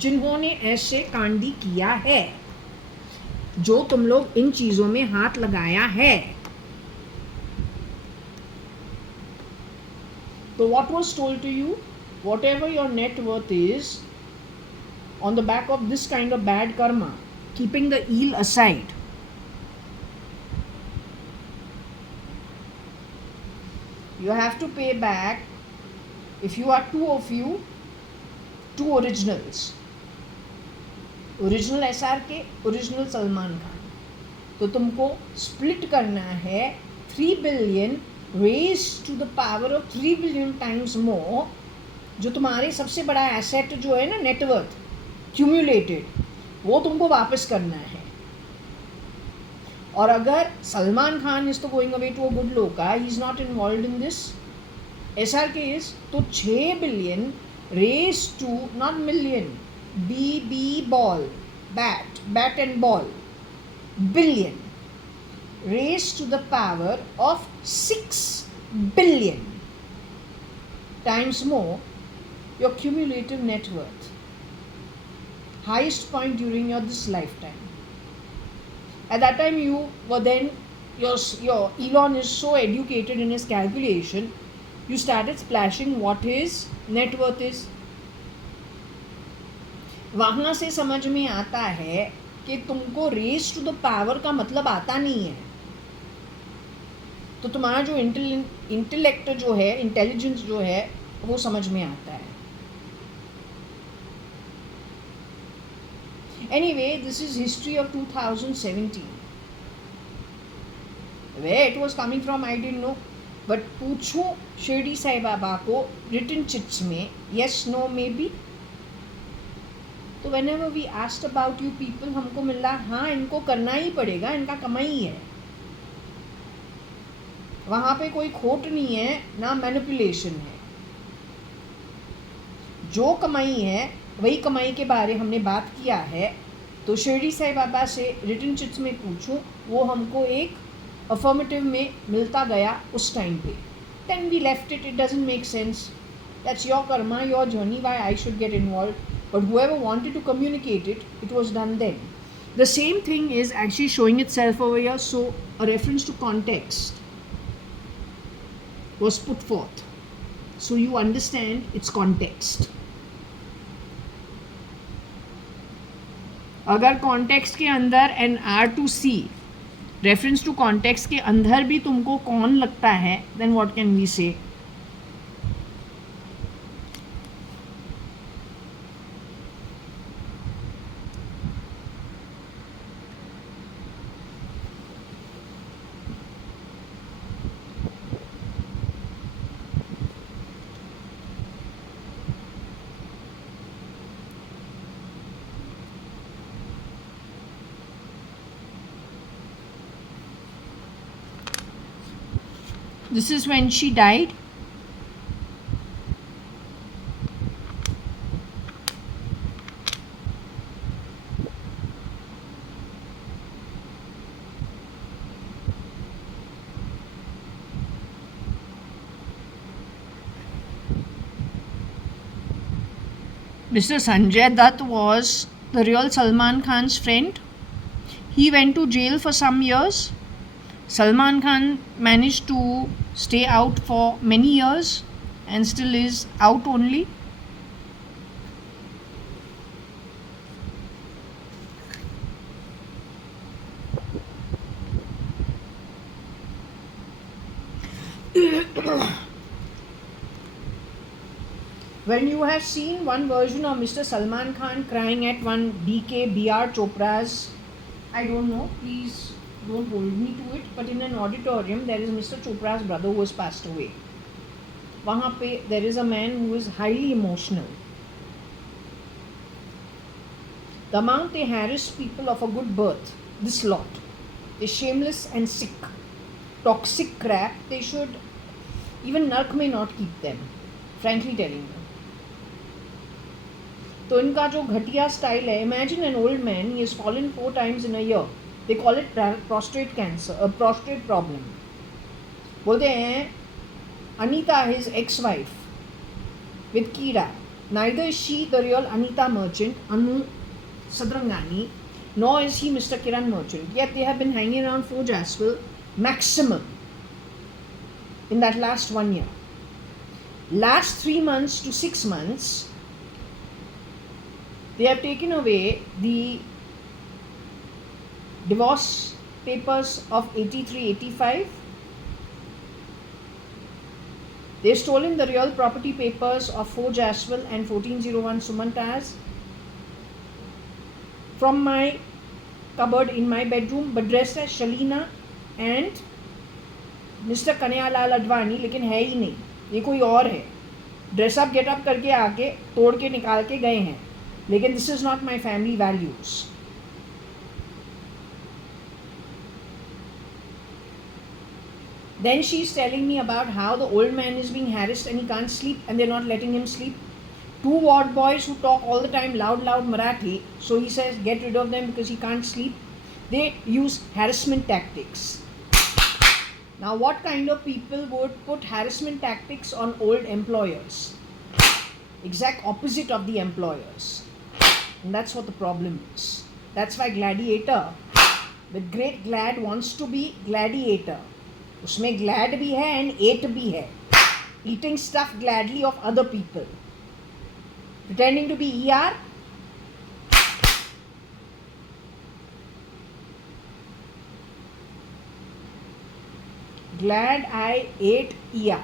जिन्होंने ऐसे कांडी किया है, जो तुम लोग इन चीज़ों में हाथ लगाया है. So what was told to you? Whatever your net worth is, on the back of this kind of bad karma, keeping the eel aside, you have to pay back, if you are two of you, 2 originals. Original SRK, original Salman Khan. तो तुमको split करना है 3 billion raised to the power of 3 billion times more, जो तुम्हारे सबसे बड़ा asset जो है ना, नेटवर्थ क्यूमुलेटेड, वो तुमको वापस करना है. और अगर सलमान खान इज तो going away to a good लोका, he is not involve in this, SRK is, तो 6 billion raise to, not million, BB ball, bat and ball, billion, raised to the power of 6 billion times more your cumulative net worth. Highest point during your this lifetime. At that time you were then, your Elon is so educated in his calculation, you started splashing what his net worth is. वहाँ से समझ में आता है कि तुमको raise to the power का मतलब आता नहीं है, तो तुम्हारा जो इंटेलेक्ट जो है, इंटेलिजेंस जो है, वो समझ में आता है. Anyway, this is history of 2017. Where it was coming from, I didn't know. But पूछूं शिरडी साई बाबा को written chits में, yes, no, maybe. तो whenever we asked about you people, हमको मिला हाँ इनको करना ही पड़ेगा, इनका कमाई है. वहाँ पे कोई खोट नहीं है, ना मैनिपुलेशन है. जो कमाई है वही कमाई के बारे हमने बात किया है. तो शिरडी साई बाबा से रिटन चिट्स में पूछूं, वो हमको एक अफर्मेटिव में मिलता गया उस टाइम पे. Then we left it. It doesn't make sense. That's your karma, your journey, why I should get involve. But whoever wanted to communicate it, it was done then. The same thing is actually showing itself over here. So a reference to context was put forth. So you understand its context. अगर context के अंदर NR2C reference to context के अंदर भी तुमको कौन लगता है, then what can we say? This is when she died. Mr. Sanjay Dutt was the real Salman Khan's friend. He went to jail for some years. Salman Khan managed to stay out for many years and still is out only. When you have seen one version of Mr. Salman Khan crying at one BK BR Chopra's, I don't know, please don't hold me to it, but in an auditorium there is Mr. Chopra's brother who has passed away. वहाँ पे there is a man who is highly emotional. The amount they harass people of a good birth, this lot, is shameless and sick. Toxic crap, they should, even Nark may not keep them, frankly telling you. तो इनका जो घटिया style है, imagine an old man, he has fallen 4 times in a year. They call it prostate cancer, a prostate problem. बोलते हैं Anita, his ex-wife, with Kira. Neither is she the real Anita Merchant, Anu Sadrangani, nor is he Mr. Kiran Merchant. Yet they have been hanging around for Jaswell maximum in that last 1 year. Last 3 months to 6 months, they have taken away the divorce papers of 83-85. They've stolen the real property papers of 4 Jaswell and 1401 Sumantaz from my cupboard in my bedroom, but dressed as Shalina and Mr. Kanyalal Advani, लेकिन है ही नहीं, ये कोई और है. Dress up getup करके आके तोड़ के निकाल के गए हैं, लेकिन this is not my family values. Then she's telling me about how the old man is being harassed and he can't sleep and they're not letting him sleep. Two ward boys who talk all the time loud Marathi, so he says get rid of them because he can't sleep. They use harassment tactics. Now, what kind of people would put harassment tactics on old employers? Exact opposite of the employers. And that's what the problem is. That's why gladiator with great glad wants to be gladiator. उसमें glad भी है and ate भी है. Eating stuff gladly of other people. Pretending to be ER. Glad I ate ER.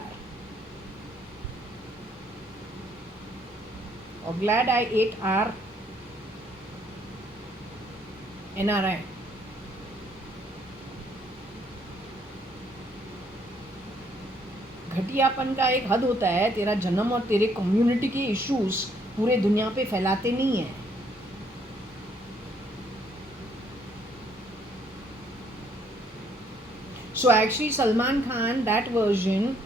Or glad I ate R. NRI. घटियापन का एक हद होता है. तेरा जन्म और तेरे कम्युनिटी के इश्यूज पूरे दुनिया पे फैलाते नहीं हैं. So actually Salman Khan, that version,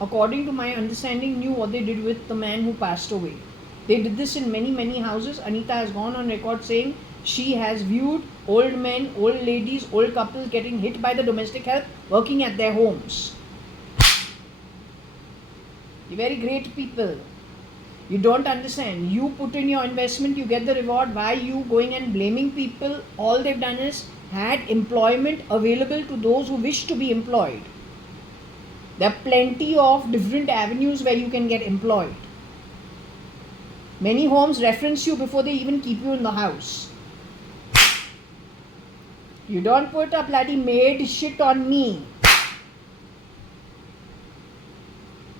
according to my understanding, knew what they did with the man who passed away. They did this in many houses. Anita has gone on record saying she has viewed old men, old ladies, old couples getting hit by the domestic help working at their homes. You're very great people. You don't understand. You put in your investment, you get the reward. Why are you going and blaming people? All they've done is had employment available to those who wish to be employed. There are plenty of different avenues where you can get employed. Many homes reference you before they even keep you in the house. You don't put a bloody maid shit on me.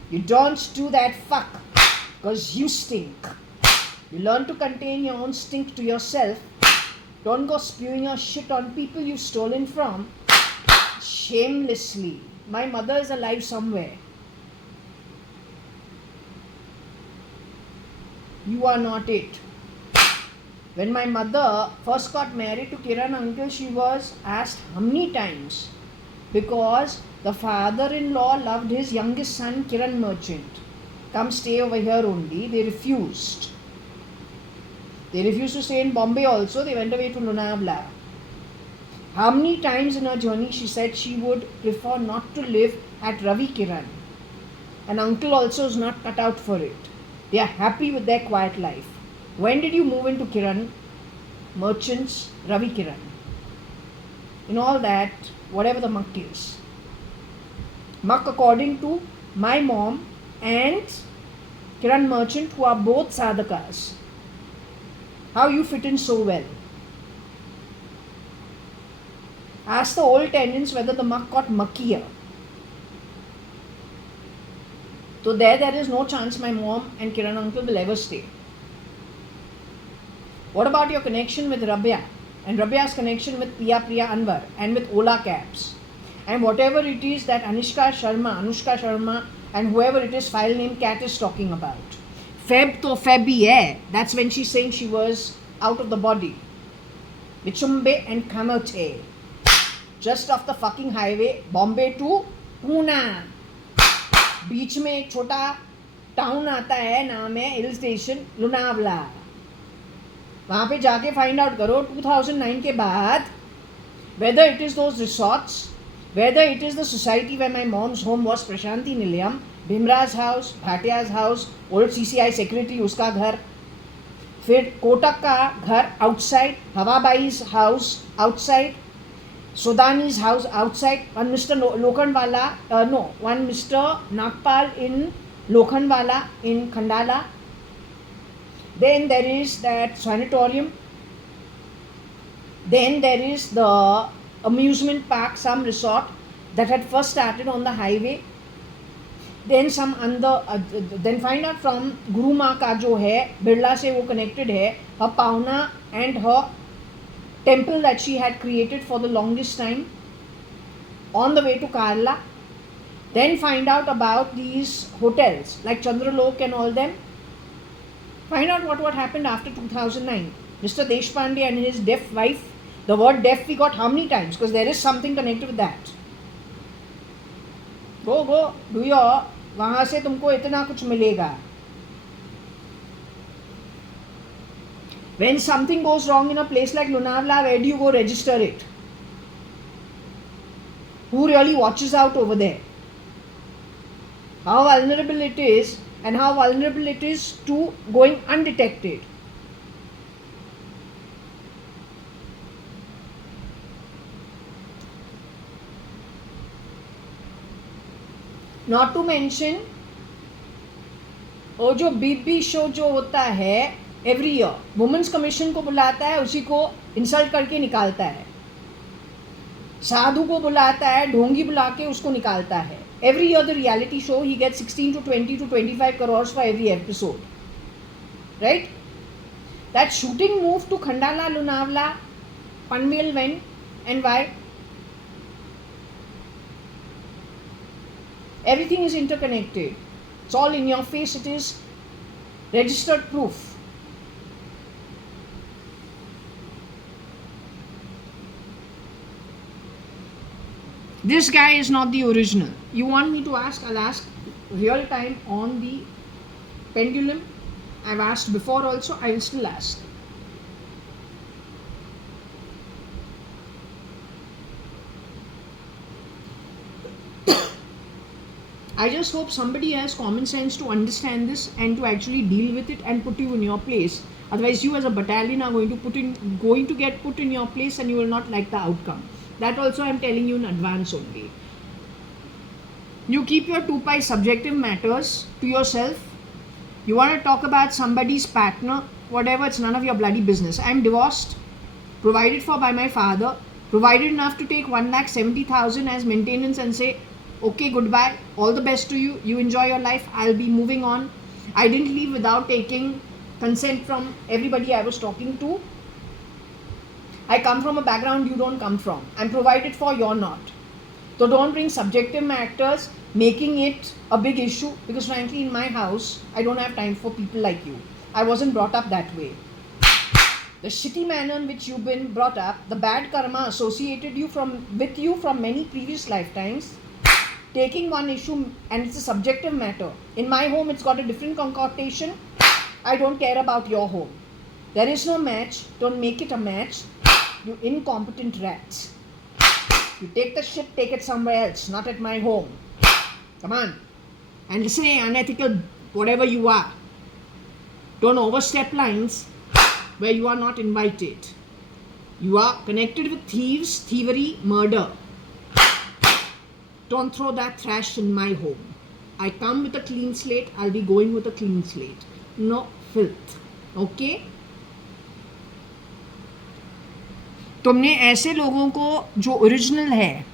You don't do that fuck, because you stink. You learn to contain your own stink to yourself. Don't go spewing your shit on people you've stolen from shamelessly. My mother is alive somewhere. You are not it. When my mother first got married to Kiran uncle, she was asked how many times, because the father-in-law loved his youngest son Kiran merchant. Come stay over here only. They refused. They refused to stay in Bombay also. They went away to Lonavala. How many times in her journey she said she would prefer not to live at Ravi Kiran. And uncle also is not cut out for it. They are happy with their quiet life. When did you move into Kiran? Merchants, Ravi Kiran. In all that, whatever the muck is. Muck according to my mom and Kiran merchant, who are both sadhakas. How you fit in so well. Ask the old tenants whether the muck got muckier. So there is no chance my mom and Kiran uncle will ever stay. What about your connection with Rabia and Rabia's connection with Priya Anwar and with Ola Cabs and whatever it is that Anushka Sharma and whoever it is file name cat is talking about? Feb to Feb hai. That's when she's saying she was out of the body. Bichumbe and Kamote. Just off the fucking highway, Bombay to Pune. बीच में एक छोटा town आता है, नाम है hill station Lonavala. वहाँ पे जाके फाइंड आउट करो 2009 के बाद whether it is those resorts, whether it is the society where my mom's home was, Prashanti Nilayam, Bhimra's house, Bhatia's house, old CCI secretary उसका घर, फिर कोटक का घर outside, हवाबाई's house outside, Sodani's house outside, one Mr. Lokhandwala, one Mr. Nagpal in Lokhandwala in Khandala. Then there is that sanatorium. Then there is the amusement park, some resort that had first started on the highway. Then some then find out from Guru Ma का जो है बिरला से वो connected है, her pauna and her temple that she had created for the longest time on the way to Kerala. Then find out about these hotels like Chandralok and all them. Find out what happened after 2009. Mr. Deshpande and his deaf wife. The word deaf we got how many times? Because there is something connected with that. Go, do your, वहाँ से तुमको इतना कुछ मिलेगा. When something goes wrong in a place like Lonavala, where do you go register it? Who really watches out over there? How vulnerable it is, and how vulnerable it is to going undetected. Not to mention, वो जो बीबी show जो होता है every year, women's commission को बुलाता है, उसी को इंसल्ट करके निकालता है, साधु को बुलाता है, ढोंगी बुला के उसको निकालता है. Every year the reality show, he gets 16 to 20 to 25 crores for every episode. Right? That shooting move to Khandala, Lonavala, Panvel when and why? Everything is interconnected. It's all in your face. It is registered proof. This guy is not the original. You want me to ask? I'll ask real time on the pendulum. I've asked before also. I will still ask. I just hope somebody has common sense to understand this and to actually deal with it and put you in your place. Otherwise, you as a battalion are going to get put in your place, and you will not like the outcome. That also I am telling you in advance only. You keep your 2 subjective matters to yourself. You want to talk about somebody's partner, whatever, it's none of your bloody business. I am divorced, provided for by my father, provided enough to take 1,70,000 as maintenance and say, okay, goodbye, all the best to you, you enjoy your life, I'll be moving on. I didn't leave without taking consent from everybody I was talking to. I come from a background you don't come from. I'm provided for, you're not. So don't bring subjective matters, making it a big issue, because frankly in my house, I don't have time for people like you. I wasn't brought up that way. The shitty manner in which you've been brought up, the bad karma associated with you from many previous lifetimes, taking one issue, and it's a subjective matter. In my home, it's got a different connotation. I don't care about your home. There is no match. Don't make it a match. You incompetent rats. You take the shit, take it somewhere else, not at my home. Come on. And say unethical, whatever you are. Don't overstep lines where you are not invited. You are connected with thieves, thievery, murder. Don't throw that trash in my home. I come with a clean slate. I'll be going with a clean slate. No filth. Okay? तुमने ऐसे लोगों को जो original है,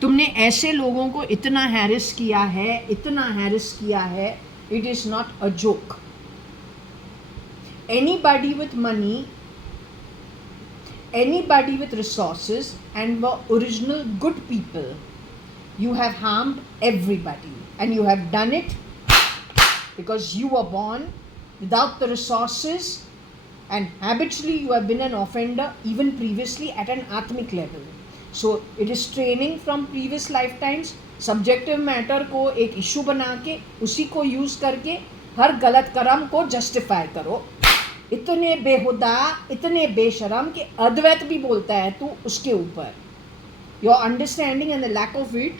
तुमने ऐसे लोगों को इतना हैरिस किया है, it is not a joke. Anybody with money, anybody with resources, and were original good people, you have harmed everybody, and you have done it because you were born without the resources, and habitually you have been an offender even previously at an atmic level. So it is training from previous lifetimes. Subjective matter को एक issue बना के उसी को use करके हर गलत कर्म को justify करो. इतने बेहुदा, इतने बेशरम कि अद्वैत भी बोलता है तू उसके ऊपर. Your understanding and the lack of it,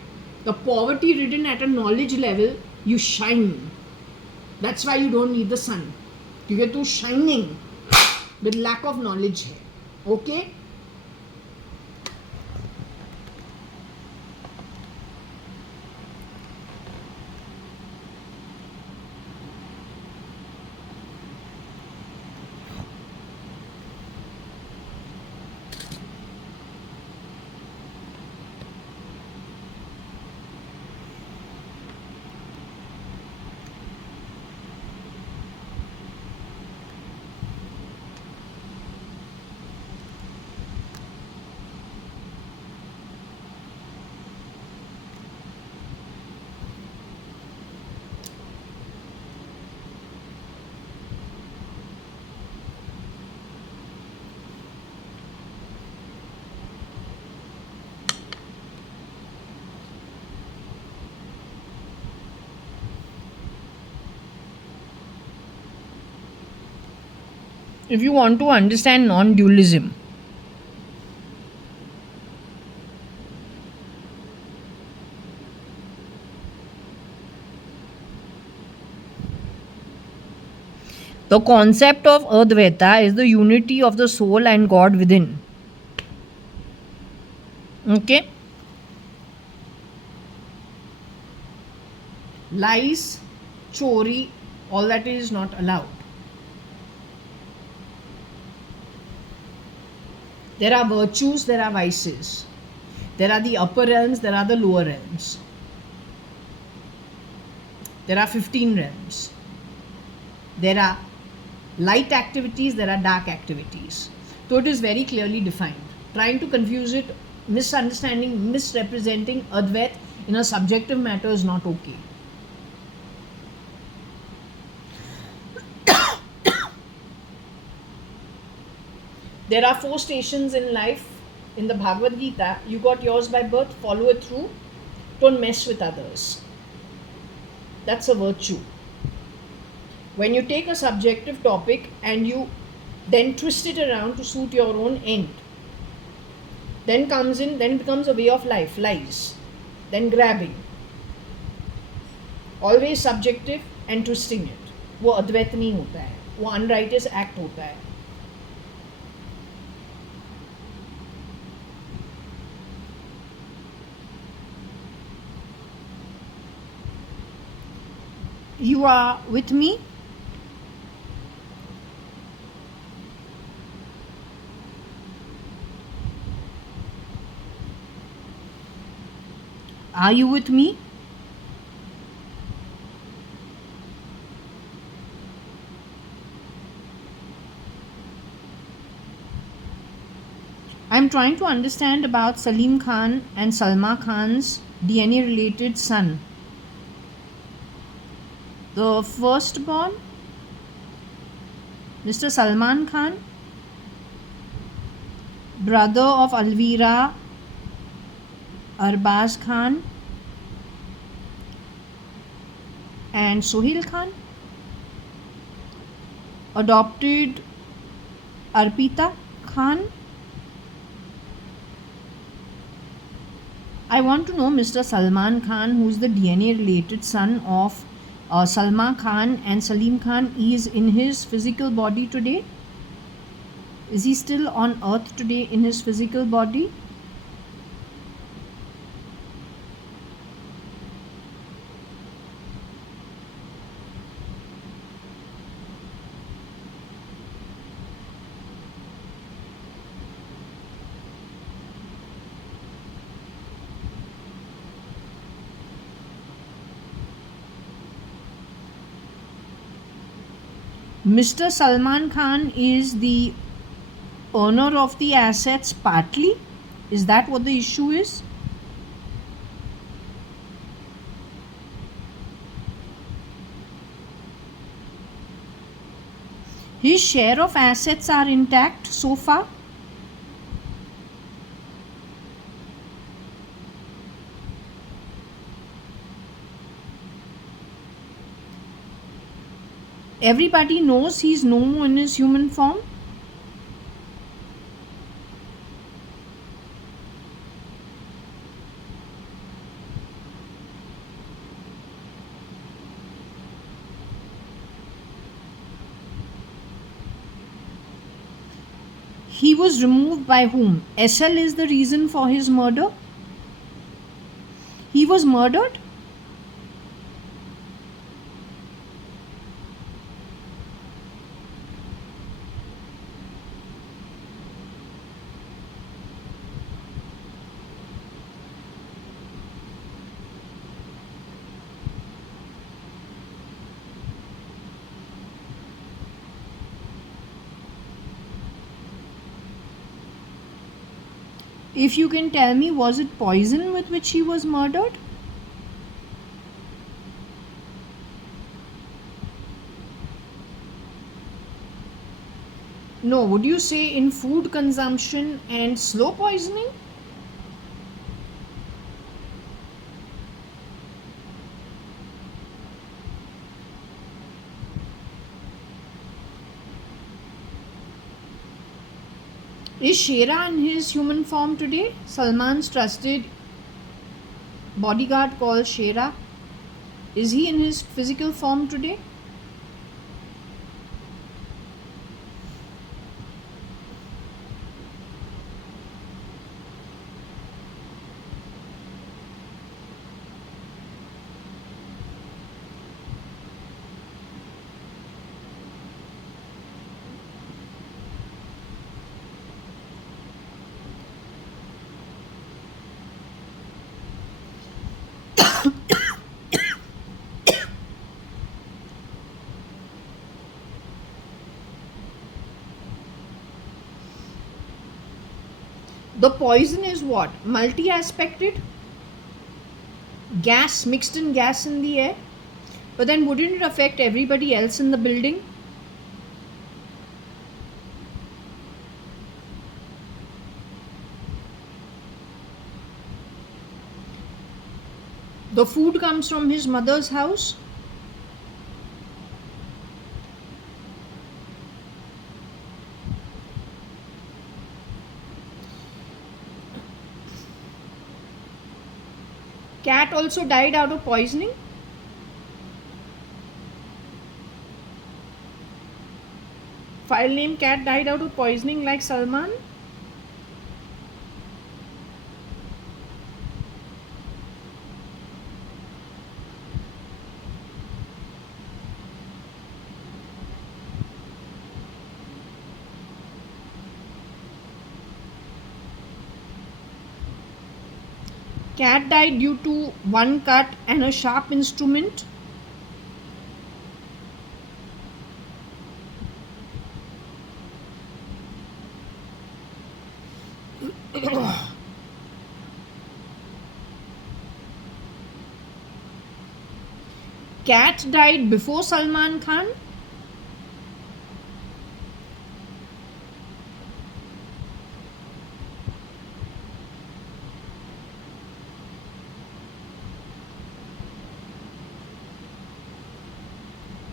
the poverty ridden at a knowledge level, you shine. That's why you don't need the sun. क्योंकि तू shining with lack of knowledge है. Okay? if you want to understand non dualism, the concept of Advaita is the unity of the soul and God within. Okay? Lies, chori, all that is not allowed. There are virtues, there are vices. There are the upper realms, there are the lower realms. There are 15 realms. There are light activities, there are dark activities. So it is very clearly defined. Trying to confuse it, misunderstanding, misrepresenting Advait in a subjective matter is not okay. There are 4 stations in life. In the Bhagavad Gita, you got yours by birth, follow it through, don't mess with others. That's a virtue. When you take a subjective topic and you then twist it around to suit your own end, then it becomes a way of life, lies, then grabbing. Always subjective and twisting it. वो अद्वैत नहीं होता है, वो unrighteous act होता है. You are with me? Are you with me? I'm trying to understand about Salim Khan and Salma Khan's DNA related son. The firstborn, Mr. Salman Khan, brother of Alvira Arbaz Khan and Sohail Khan, adopted Arpita Khan. I want to know Mr. Salman Khan, who's the DNA related son of Salma Khan and Salim Khan, is in his physical body today? Is he still on earth today in his physical body? Mr. Salman Khan is the owner of the assets partly? Is that what the issue is? His share of assets are intact so far? Everybody knows he's no in his human form? He was removed by whom? SL is the reason for his murder? He was murdered? If you can tell me, was it poison with which he was murdered? No, would you say in food consumption and slow poisoning? Is Shera in his human form today? Salman's trusted bodyguard called Shera. Is he in his physical form today? The poison is what? Multi-aspected? Gas, mixed in gas in the air? But then wouldn't it affect everybody else in the building? The food comes from his mother's house. Cat also died out of poisoning. File name cat died out of poisoning like Salman. Cat died due to one cut and a sharp instrument. Cat died before Salman Khan.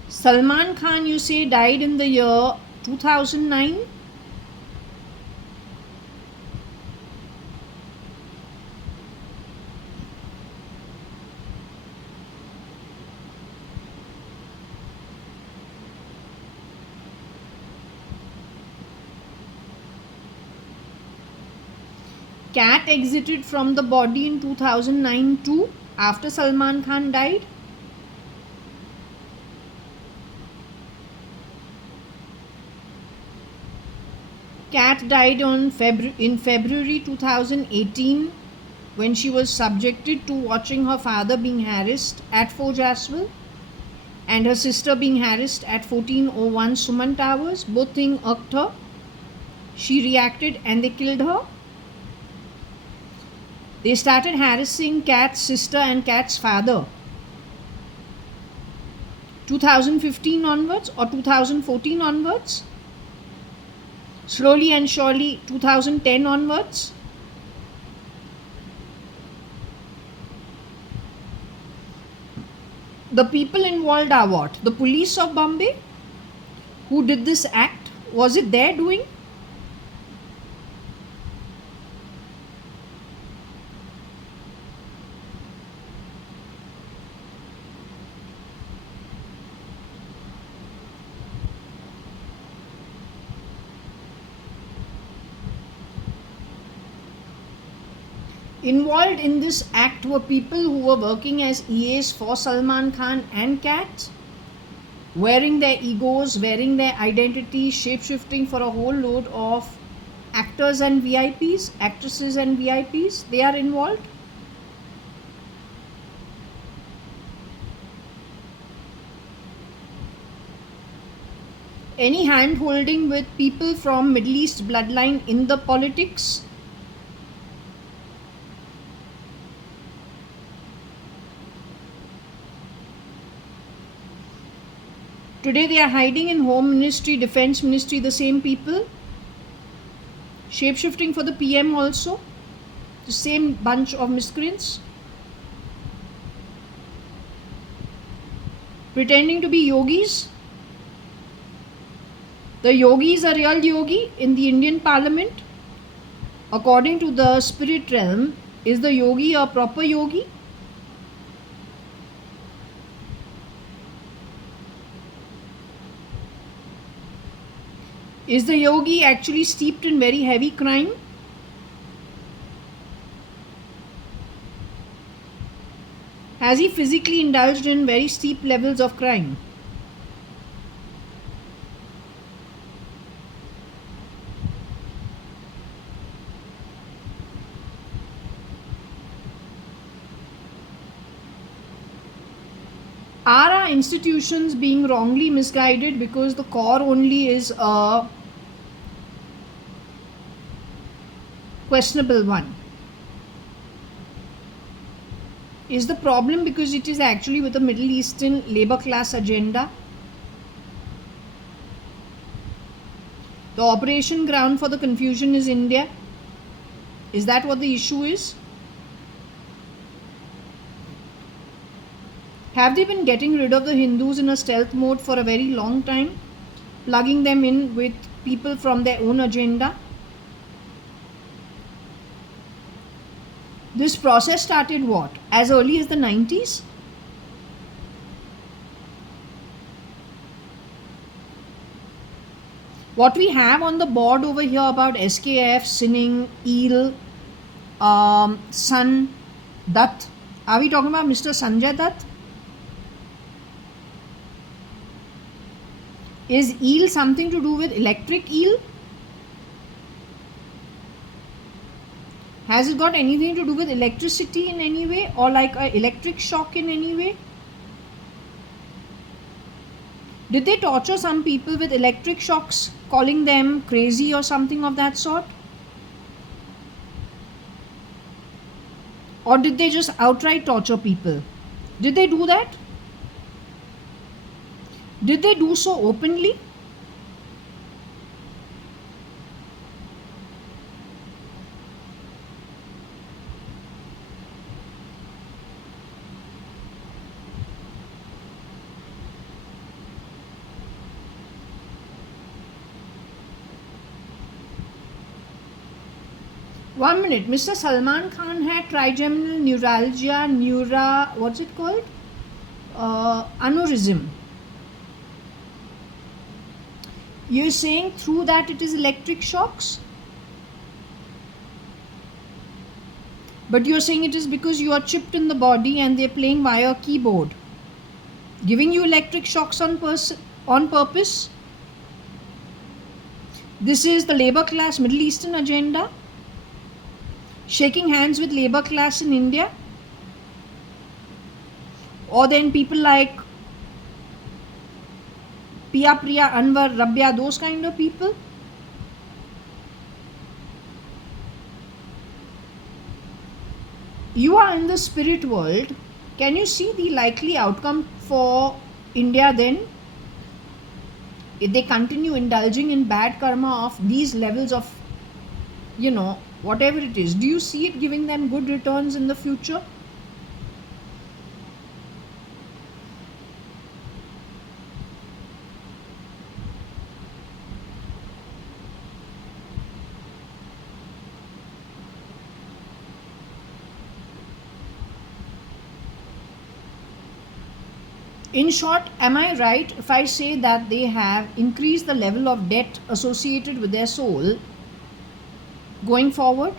Salman Khan, you say, died in the year 2009. Cat exited from the body in 2009 too, after Salman Khan died. Cat died in February 2018 when she was subjected to watching her father being harassed at Fort Jaswal and her sister being harassed at 1401 Suman Towers. Both things irked her. She reacted and they killed her. They started harassing Cat's sister and Cat's father 2015 onwards or 2014 onwards. Slowly and surely 2010 onwards. The people involved are what? The police of Bombay who did this act? Was it their doing? Involved in this act were people who were working as EAs for Salman Khan and Cat, wearing their egos, wearing their identity, shape-shifting for a whole load of actors and VIPs, actresses and VIPs. They are involved. Any hand-holding with people from Middle East bloodline in the politics? Today they are hiding in Home Ministry, Defense Ministry, the same people. Shape-shifting for the PM also. The same bunch of miscreants. Pretending to be yogis. The yogi is a real yogi in the Indian Parliament. according to the spirit realm, is the yogi a proper yogi? Is the yogi actually steeped in very heavy crime? Has he physically indulged in very steep levels of crime? Are our institutions being wrongly misguided because the core only is a questionable one? Is the problem because it is actually with a Middle Eastern labor class agenda? The operation ground for the confusion is India. Is that what the issue is? Have they been getting rid of the Hindus in a stealth mode for a very long time, plugging them in with people from their own agenda? This process started what? As early as the 90s? What we have on the board over here about SKF, Sinning, Eel, Sun, Dutt. Are we talking about Mr. Sanjay Dutt? Is eel something to do with electric eel? Has it got anything to do with electricity in any way, or like an electric shock in any way? Did they torture some people with electric shocks, calling them crazy or something of that sort? Or did they just outright torture people? Did they do that? Did they do so openly? One minute, Mr. Salman Khan had trigeminal neuralgia, what's it called? Aneurysm. You're saying through that it is electric shocks? But you're saying it is because you are chipped in the body and they're playing via a keyboard, giving you electric shocks on purpose? This is the labor class Middle Eastern agenda? Shaking hands with labor class in India? Or then people like Pia Priya, Anwar, Rabia, those kind of people? You are in the spirit world. Can you see the likely outcome for India then? If they continue indulging in bad karma of these levels of, whatever it is, do you see it giving them good returns in the future? In short, am I right if I say that they have increased the level of debt associated with their soul going forward?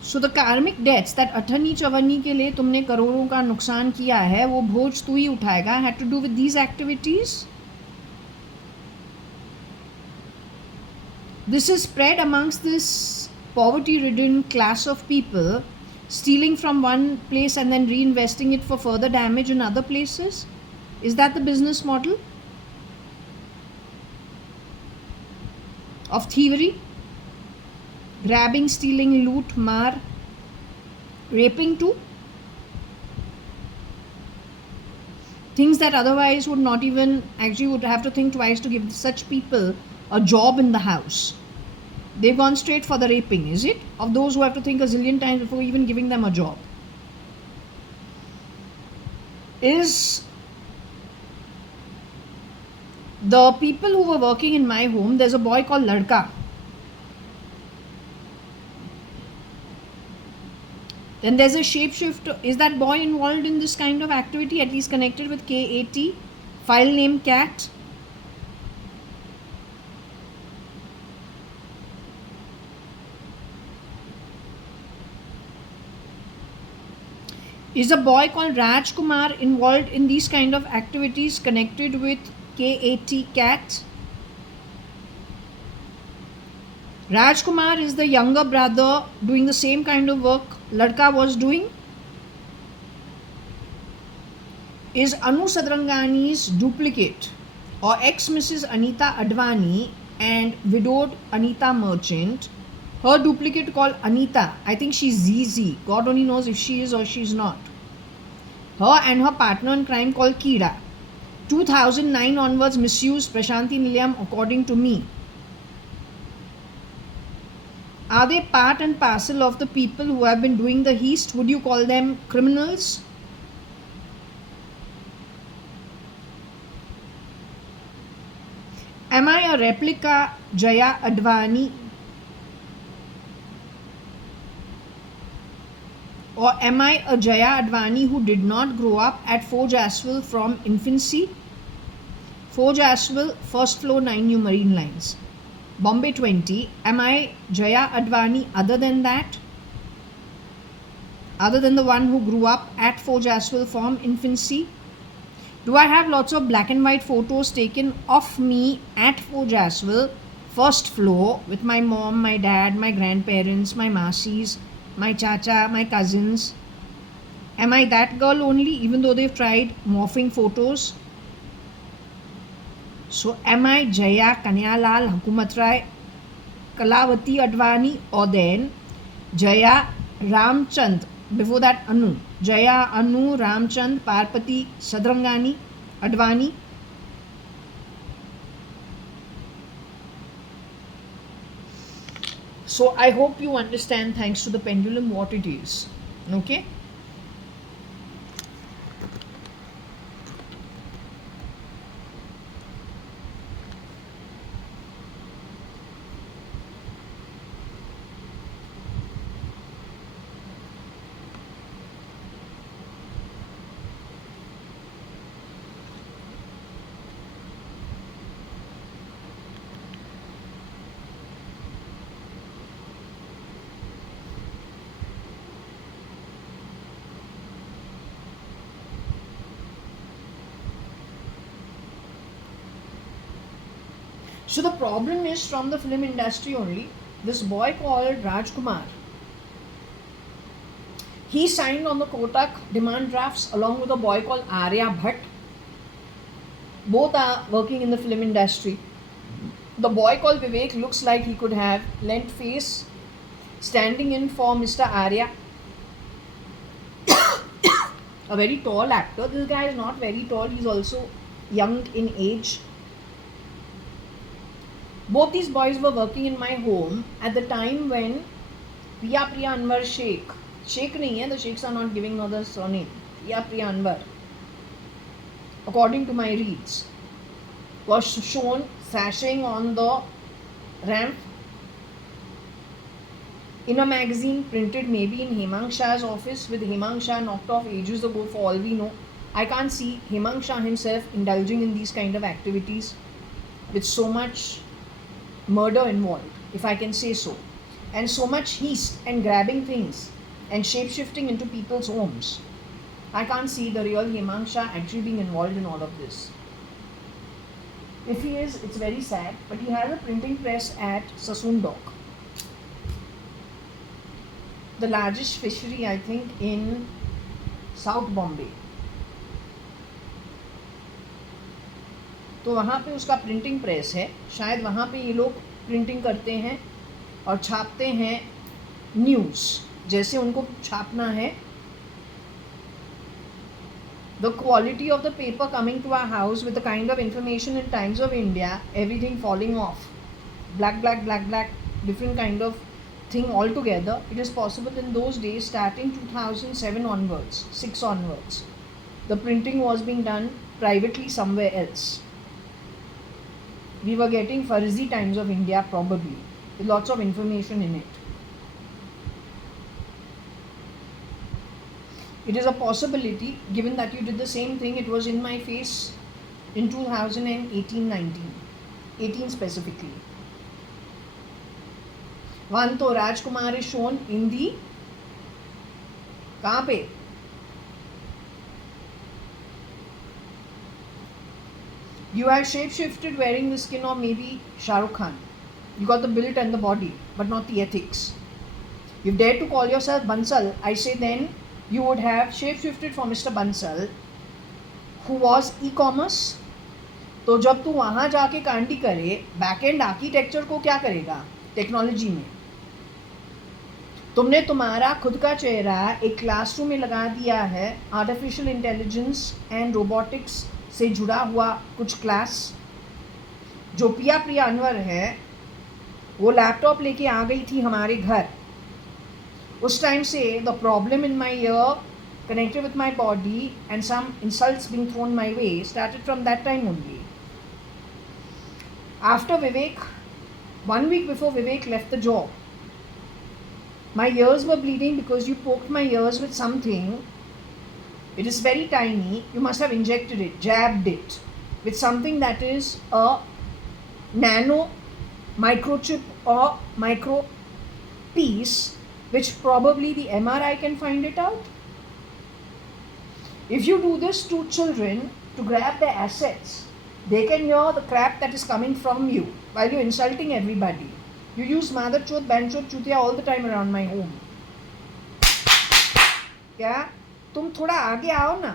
So the karmic debts that अठन्नी चवन्नी के लिए तुमने करोड़ों का नुकसान किया है, वो बोझ तू ही उठाएगा, had to do with these activities? This is spread amongst this poverty-ridden class of people, stealing from one place and then reinvesting it for further damage in other places? Is that the business model of thievery? Grabbing, stealing, loot, mar, raping too? Things that otherwise would not even, actually would have to think twice to give such people a job in the house. They've gone straight for the raping, is it? Of those who have to think a zillion times before even giving them a job. Is The people who were working in my home, there's a boy called Ladka. Then there's a shapeshifter. Is that boy involved in this kind of activity, at least connected with KAT? File name cat. Is a boy called Raj Kumar involved in these kind of activities connected with KAT cat? Raj Kumar is the younger brother doing the same kind of work Ladka was doing. Is Anu Sadrangani's duplicate or ex-Mrs. Anita Advani and widowed Anita Merchant, her duplicate called Anita, I think she's ZZ, God only knows if she is or she's not. Her and her partner in crime called Kira, 2009 onwards misused Prashanti Nilayam according to me. Are they part and parcel of the people who have been doing the heist? Would you call them criminals? Am I a replica JAYA.ADVANI? Or am I a JAYA.ADVANI who did not grow up at Forge Aswell from infancy? Forge Aswell, first floor 9 New Marine Lines. Bombay 20. Am I JAYA.ADVANI other than that? Other than the one who grew up at Forge Aswell from infancy? Do I have lots of black and white photos taken of me at Forge Aswell, first floor, with my mom, my dad, my grandparents, my masis, my chacha, my cousins? Am I that girl only, even though they've tried morphing photos? So am I Jaya, Kanyalal, Hukumat Rai, Kalavati Advani, or then Jaya Ramchand, before that Anu, Jaya, Anu, Ramchand, Parpati, Sadrangani, Advani? So I hope you understand, thanks to the pendulum, what it is. Okay? So the problem is from the film industry only. This boy called Raj Kumar, he signed on the Kotak demand drafts along with a boy called Arya Bhatt. Both are working in the film industry. The boy called Vivek looks like he could have lent face standing in for Mr. Arya. A very tall actor. This guy is not very tall. He's also young in age. Both these boys were working in my home at the time when Priya Anwar Sheikh nahi hai, the Sheikhs are not giving another surname, Priya Anwar, according to my reads, was shown sashaying on the ramp in a magazine printed maybe in Hemang Shah's office, with Hemang Shah knocked off ages ago for all we know. I can't see Hemang Shah himself indulging in these kind of activities with so much murder involved, if I can say so, and so much heist and grabbing things and shape-shifting into people's homes. I can't see the real Hemang Shah actually being involved in all of this. If he is, it's very sad, but he has a printing press at Sassoon-Dock, the largest fishery I think in South Bombay. तो वहाँ पे उसका printing press है, शायद वहाँ पे ये लोग प्रिंटिंग करते हैं और छापते हैं न्यूज़ जैसे उनको छापना है. The quality of the paper coming to our house with the kind of information in Times of India, everything falling off, black, different kind of thing altogether. It is possible in those days, starting 2007 onwards, 6 onwards, the printing was being done privately somewhere else. we were getting Farzi Times of India probably, with lots of information in it. It is a possibility, given that you did the same thing. It was in my face in 2018-19, 18 specifically. One to Rajkumar is shown in the कहाँ पे? You are shapeshifted wearing the skin of maybe Shah Rukh Khan. You got the build and the body, but not the ethics. You dare to call yourself Bansal, I say then you would have shapeshifted for Mr. Bansal, who was e-commerce. तो जब तू वहाँ जाके कांडी करे, back and architecture को क्या करेगा technology में? तुमने तुम्हारा खुद का चेहरा एक क्लासरूम में लगा दिया है आर्टिफिशियल इंटेलिजेंस एंड रोबोटिक्स से जुड़ा हुआ कुछ क्लास. जो प्रिया अनवर है वो लैपटॉप लेके आ गई थी हमारे घर. उस टाइम से the problem in my year connected with my body and some insults being thrown my way started from that time only. After Vivek, 1 week before Vivek left the job, my ears were bleeding because you poked my ears with something. It is very tiny. You must have injected it, jabbed it with something that is a nano microchip or micro piece, which probably the MRI can find it out. If you do this to children to grab their assets, they can hear the crap that is coming from you while you're insulting everybody. You use mother chod, ban chod, chutia all the time around my home. क्या तुम थोड़ा आगे आओ ना?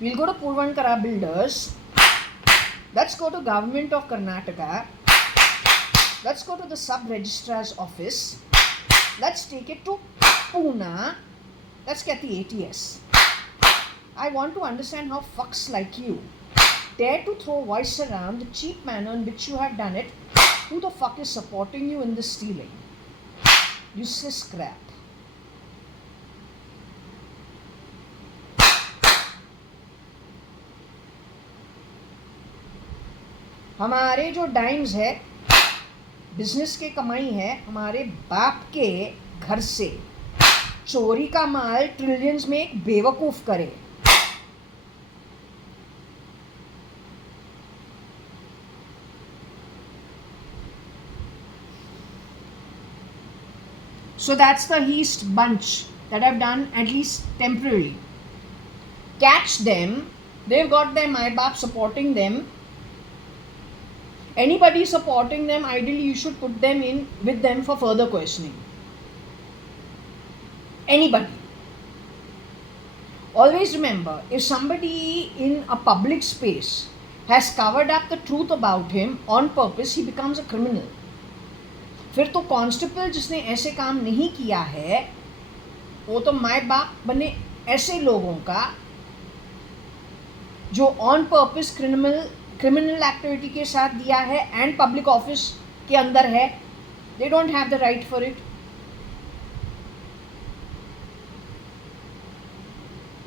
We'll go to Purvankara Builders. Let's go to Government of Karnataka. Let's go to the Sub-Registrar's office. Let's take it to Pune. Let's get the ATS. I want to understand how fucks like you dare to throw voice around the cheap manner in which you have done it. Who the fuck is supporting you in this stealing? Useless crap. हमारे जो dimes है, business के कमाई है, हमारे बाप के घर से चोरी का माल ट्रिलियंस में एक बेवकूफ करे. So that's the East bunch that I've done, at least temporarily. Catch them. They've got their my baap supporting them. Anybody supporting them, ideally you should put them in with them for further questioning. Anybody. Always remember, if somebody in a public space has covered up the truth about him on purpose, he becomes a criminal. फिर तो constable जिसने ऐसे काम नहीं किया है वो तो माय बाप बने ऐसे लोगों का जो ऑन पर्पस क्रिमिनल एक्टिविटी के साथ दिया है एंड पब्लिक ऑफिस के अंदर है. They don't have the right for it.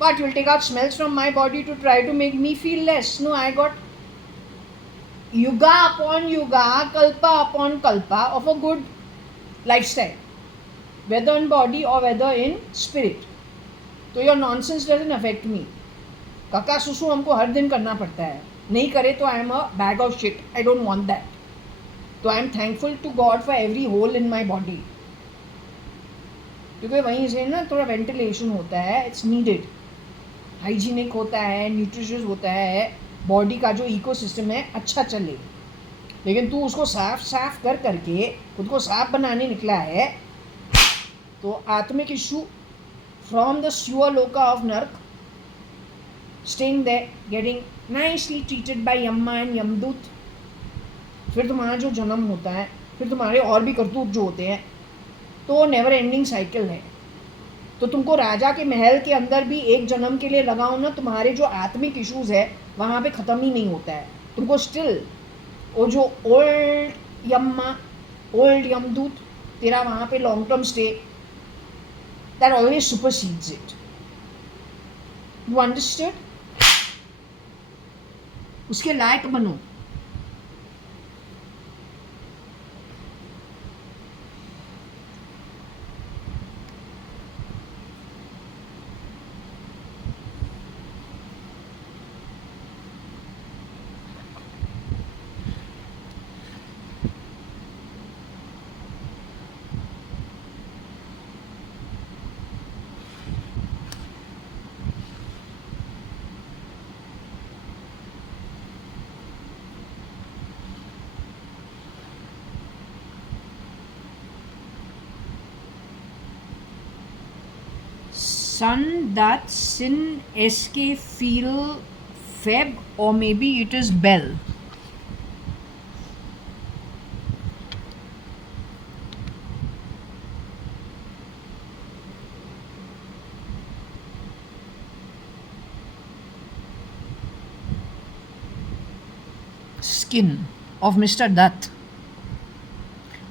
But will take out smells from my body to try to make me feel less. No, I got yuga upon yuga, kalpa upon kalpa of a good lifestyle, whether in body or whether in spirit. तो your nonsense doesn't affect me. काका सुसु हमको हर दिन करना पड़ता है, नहीं करे तो I am a bag of shit. I don't want that. तो I am thankful to God for every hole in my body, क्योंकि वहीं से ना थोड़ा वेंटिलेशन होता है. It's needed. हाइजीनिक होता है, न्यूट्रिशियस होता है, बॉडी का जो इकोसिस्टम है अच्छा चले. लेकिन तू उसको साफ कर करके खुद को साफ बनाने निकला है तो आत्मिक issue from the स्यूअर loka of narak, staying there, getting nicely treated by Yama and Yamdoot. फिर तुम्हारा जो जन्म होता है, फिर तुम्हारे और भी करतूत जो होते हैं, तो नेवर एंडिंग साइकिल है. तो तुमको राजा के महल के अंदर भी एक जन्म के लिए लगाओ ना, तुम्हारे जो आत्मिक इश्यूज है वहाँ पे ख़त्म ही नहीं होता है. तुमको स्टिल वो जो ओल्ड यम्मा, ओल्ड यमदूत तेरा वहाँ पे long term stay, that always supersedes it. You understood? उसके लायक बनो. Sun, that sin, SK, feel, Feb, or maybe it is Bell. Skin of Mr. Dutt.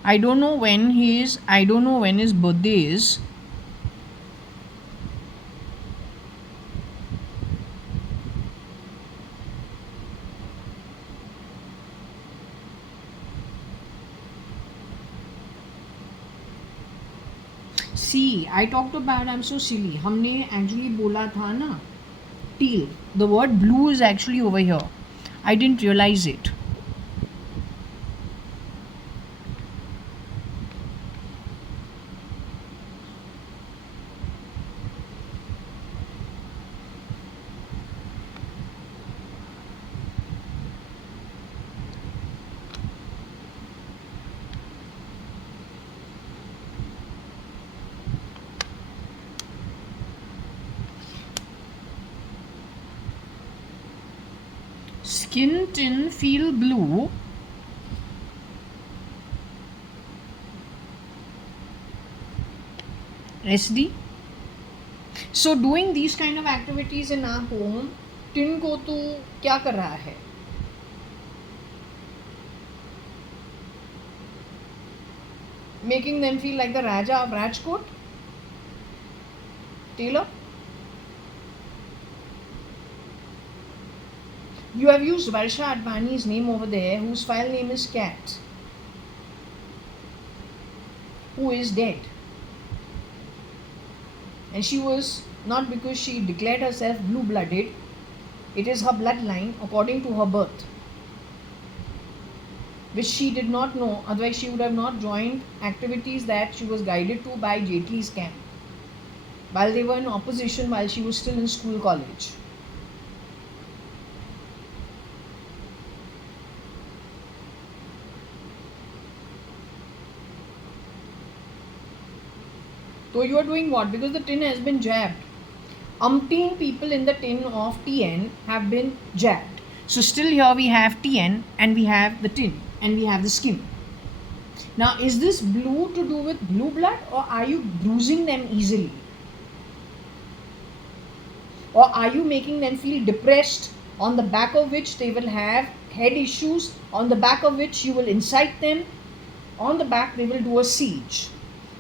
I don't know when his birthday is. See, I talked about, I'm so silly. हमने actually बोला था ना, teal. The word blue is actually over here. I didn't realize it. Skin, tin, feel blue. SD. So doing these kind of activities in our home, tin को तो क्या कर रहा है? Making them feel like the Raja of Rajkot? Taylor? You have used JAYA.ADVANI's name over there, whose file name is Cat, who is dead. And she was not because she declared herself blue-blooded, it is her bloodline according to her birth, which she did not know, otherwise she would have not joined activities that she was guided to by Jaitley's camp while they were in opposition, while she was still in school, college. So you are doing what? Because the tin has been jabbed. Umpteen people in the tin of TN have been jabbed. So still here we have TN and we have the tin and we have the skin. Now is this blue to do with blue blood, or are you bruising them easily? Or are you making them feel depressed, on the back of which they will have head issues, on the back of which you will incite them, on the back they will do a siege,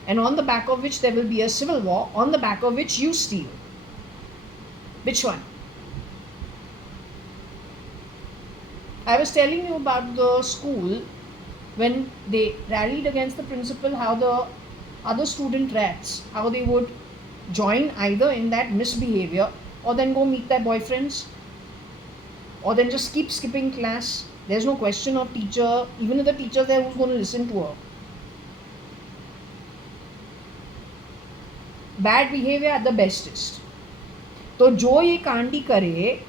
and on the back of which there will be a civil war, on the back of which you steal? Which one? I was telling you about the school when they rallied against the principal, how the other student rats, how they would join either in that misbehavior or then go meet their boyfriends or then just keep skipping class. There's no question of teacher, even if the teacher's there, who's going to listen to her? Bad behavior at the bestest. तो जो ये कांडी करे,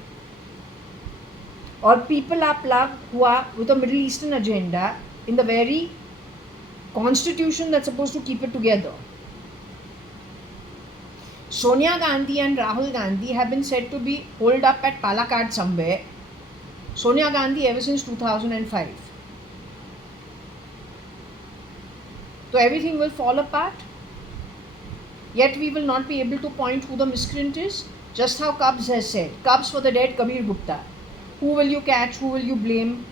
or people are plugged who are with a Middle Eastern agenda in the very constitution that's supposed to keep it together. Sonia Gandhi and Rahul Gandhi have been said to be holed up at Palakkad somewhere. Sonia Gandhi ever since 2005. So everything will fall apart. Yet we will not be able to point who the miscreant is. Just how Cubs has said. Cubs for the dead Kabir Gupta. Who will you catch? Who will you blame?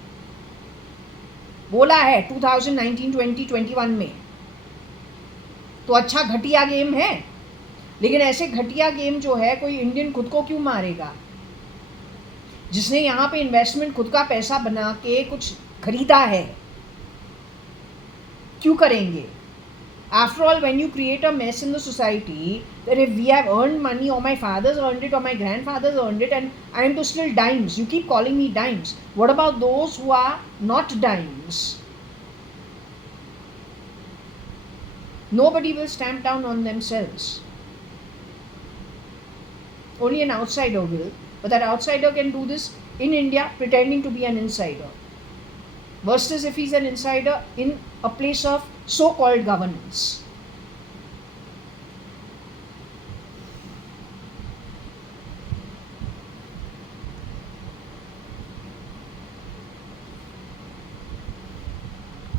बोला है 2019, 20, 21 में. तो अच्छा घटिया game है, लेकिन ऐसे घटिया गेम जो है कोई इंडियन खुद को क्यों मारेगा? जिसने यहाँ पे इन्वेस्टमेंट खुद का पैसा बना के कुछ खरीदा है, क्यों करेंगे? After all, when you create a mess in the society, that if we have earned money, or my fathers earned it, or my grandfathers earned it, and I am to still dimes, you keep calling me dimes. What about those who are not dimes? Nobody will stamp down on themselves. Only an outsider will, but that outsider can do this in India pretending to be an insider. Worst is if he's an insider in a place of so-called governance.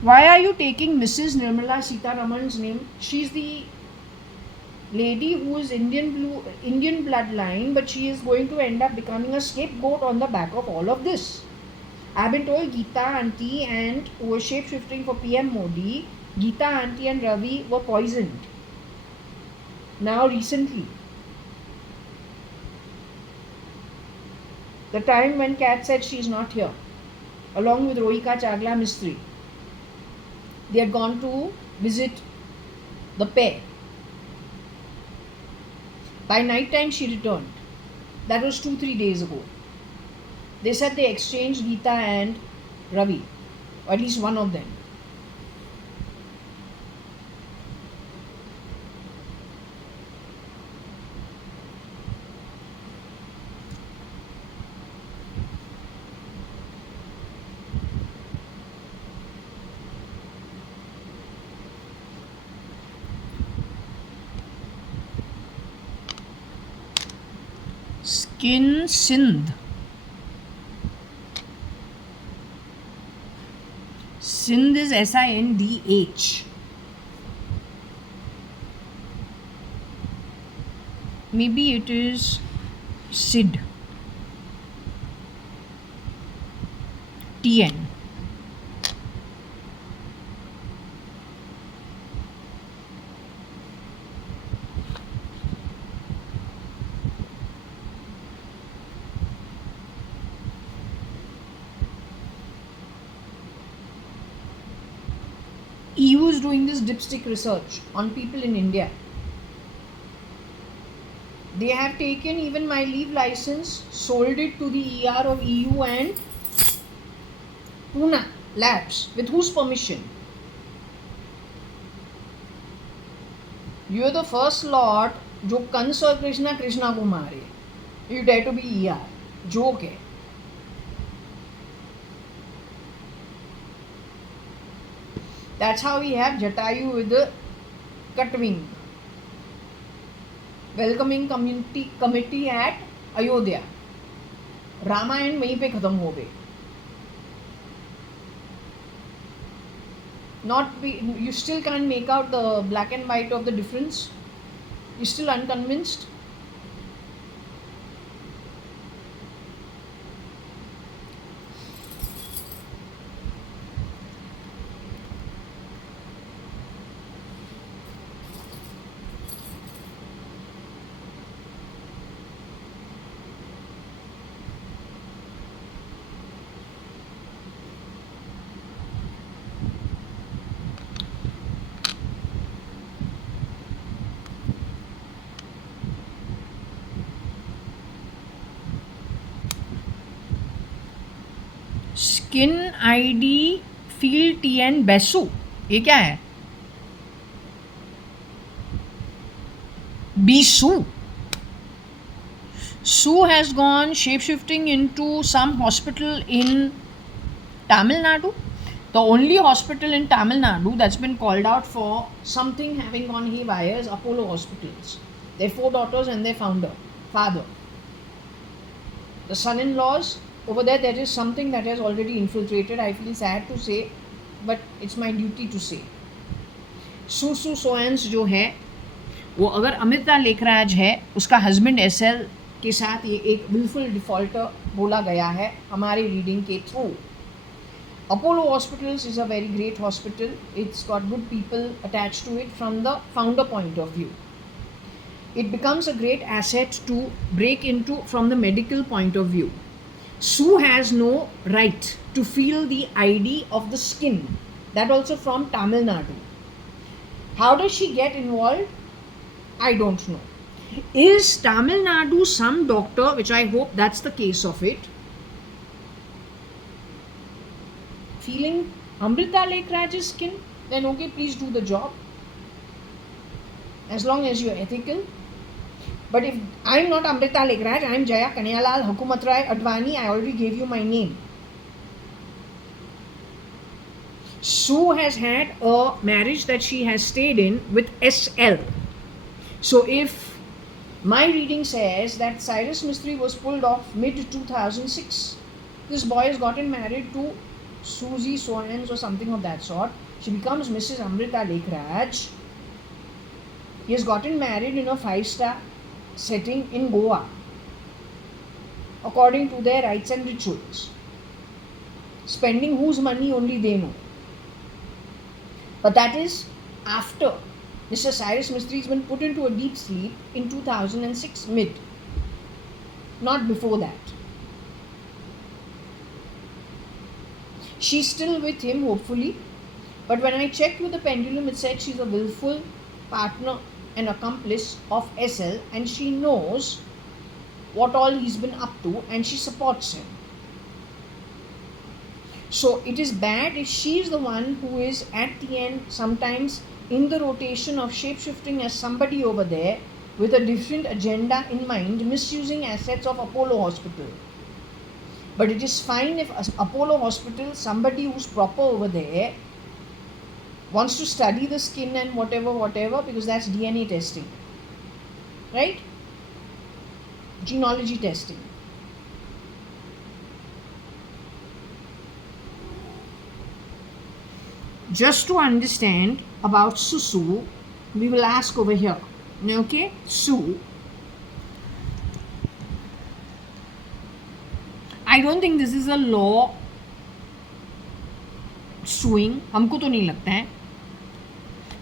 Why are you taking Mrs. Nirmala Sitaraman's name? She's the lady who is Indian bloodline, but she is going to end up becoming a scapegoat on the back of all of this. I've been told Geeta Auntie and who was shape shifting for PM Modi, Geeta Auntie and Ravi were poisoned. Now recently. The time when Kat said she is not here, along with Rohika Chagla Mistry. They had gone to visit the pair. By night time she returned. That was 2-3 days ago. They said they exchanged Geeta and Ravi, or at least one of them. Skin Sindh. Sindh is Sindh. Maybe it is Sid. TN. EU is doing this dipstick research on people in India. They have taken even my leave license, sold it to the ER of EU and Pune labs. With whose permission? You are the first lot जो कंस और कृष्णा को मारे. You dare to be ER. Joke है. That's how we have Jatayu with the cut wing. Welcoming committee at Ayodhya. Ramayan वहीं पे खत्म हो गए. You still can't make out the black and white of the difference. You're still unconvinced. Skin ID feel TN बेसू. ये क्या है? Bisu. Sue has gone shape-shifting into some hospital in Tamil Nadu. The only hospital in Tamil Nadu that's been called out for something having gone haywire is Apollo Hospitals. Their 4 daughters and their father. The son-in-laws, over there is something that has already infiltrated. I feel sad to say, but it's my duty to say. Susu Soans जो है वो अगर अमृता लेखराज है, उसका husband SL के साथ ये एक बिल्कुल डिफॉल्टर बोला गया है हमारे रीडिंग के through. Apollo Hospitals is a very great hospital. It's got good people attached to it from the founder point of view. It becomes a great asset to break into from the medical point of view. Sue has no right to feel the ID of the skin. That also from Tamil Nadu. How does she get involved? I don't know. Is Tamil Nadu some doctor, which I hope that's the case of it, feeling Amrita Lekhraj's skin? Then okay, please do the job. As long as you're ethical. But if I'm not Amrita Lekhraj, I'm Jaya Kanyalal Advani, I already gave you my name. Sue has had a marriage that she has stayed in with SL. So if my reading says that Cyrus Mistry was pulled off mid-2006, this boy has gotten married to Susie Sohans or something of that sort. She becomes Mrs. Amrita Lekhraj. He has gotten married in a 5-star setting in Goa, according to their rites and rituals. Spending whose money only they know. But that is after Mr. Cyrus Mistry has been put into a deep sleep in 2006 mid. Not before that. She's still with him, hopefully. But when I checked with the pendulum, it said she's a willful partner and accomplice of SL, and she knows what all he's been up to and she supports him. So it is bad if she is the one who is at the end sometimes in the rotation of shape-shifting as somebody over there with a different agenda in mind, misusing assets of Apollo Hospital. But it is fine if Apollo Hospital, somebody who's proper over there, wants to study the skin and whatever, because that's DNA testing, right? Genealogy testing. Just to understand about Susu, we will ask over here. Okay, Su. I don't think this is a law suing. हमको तो नहीं लगता है,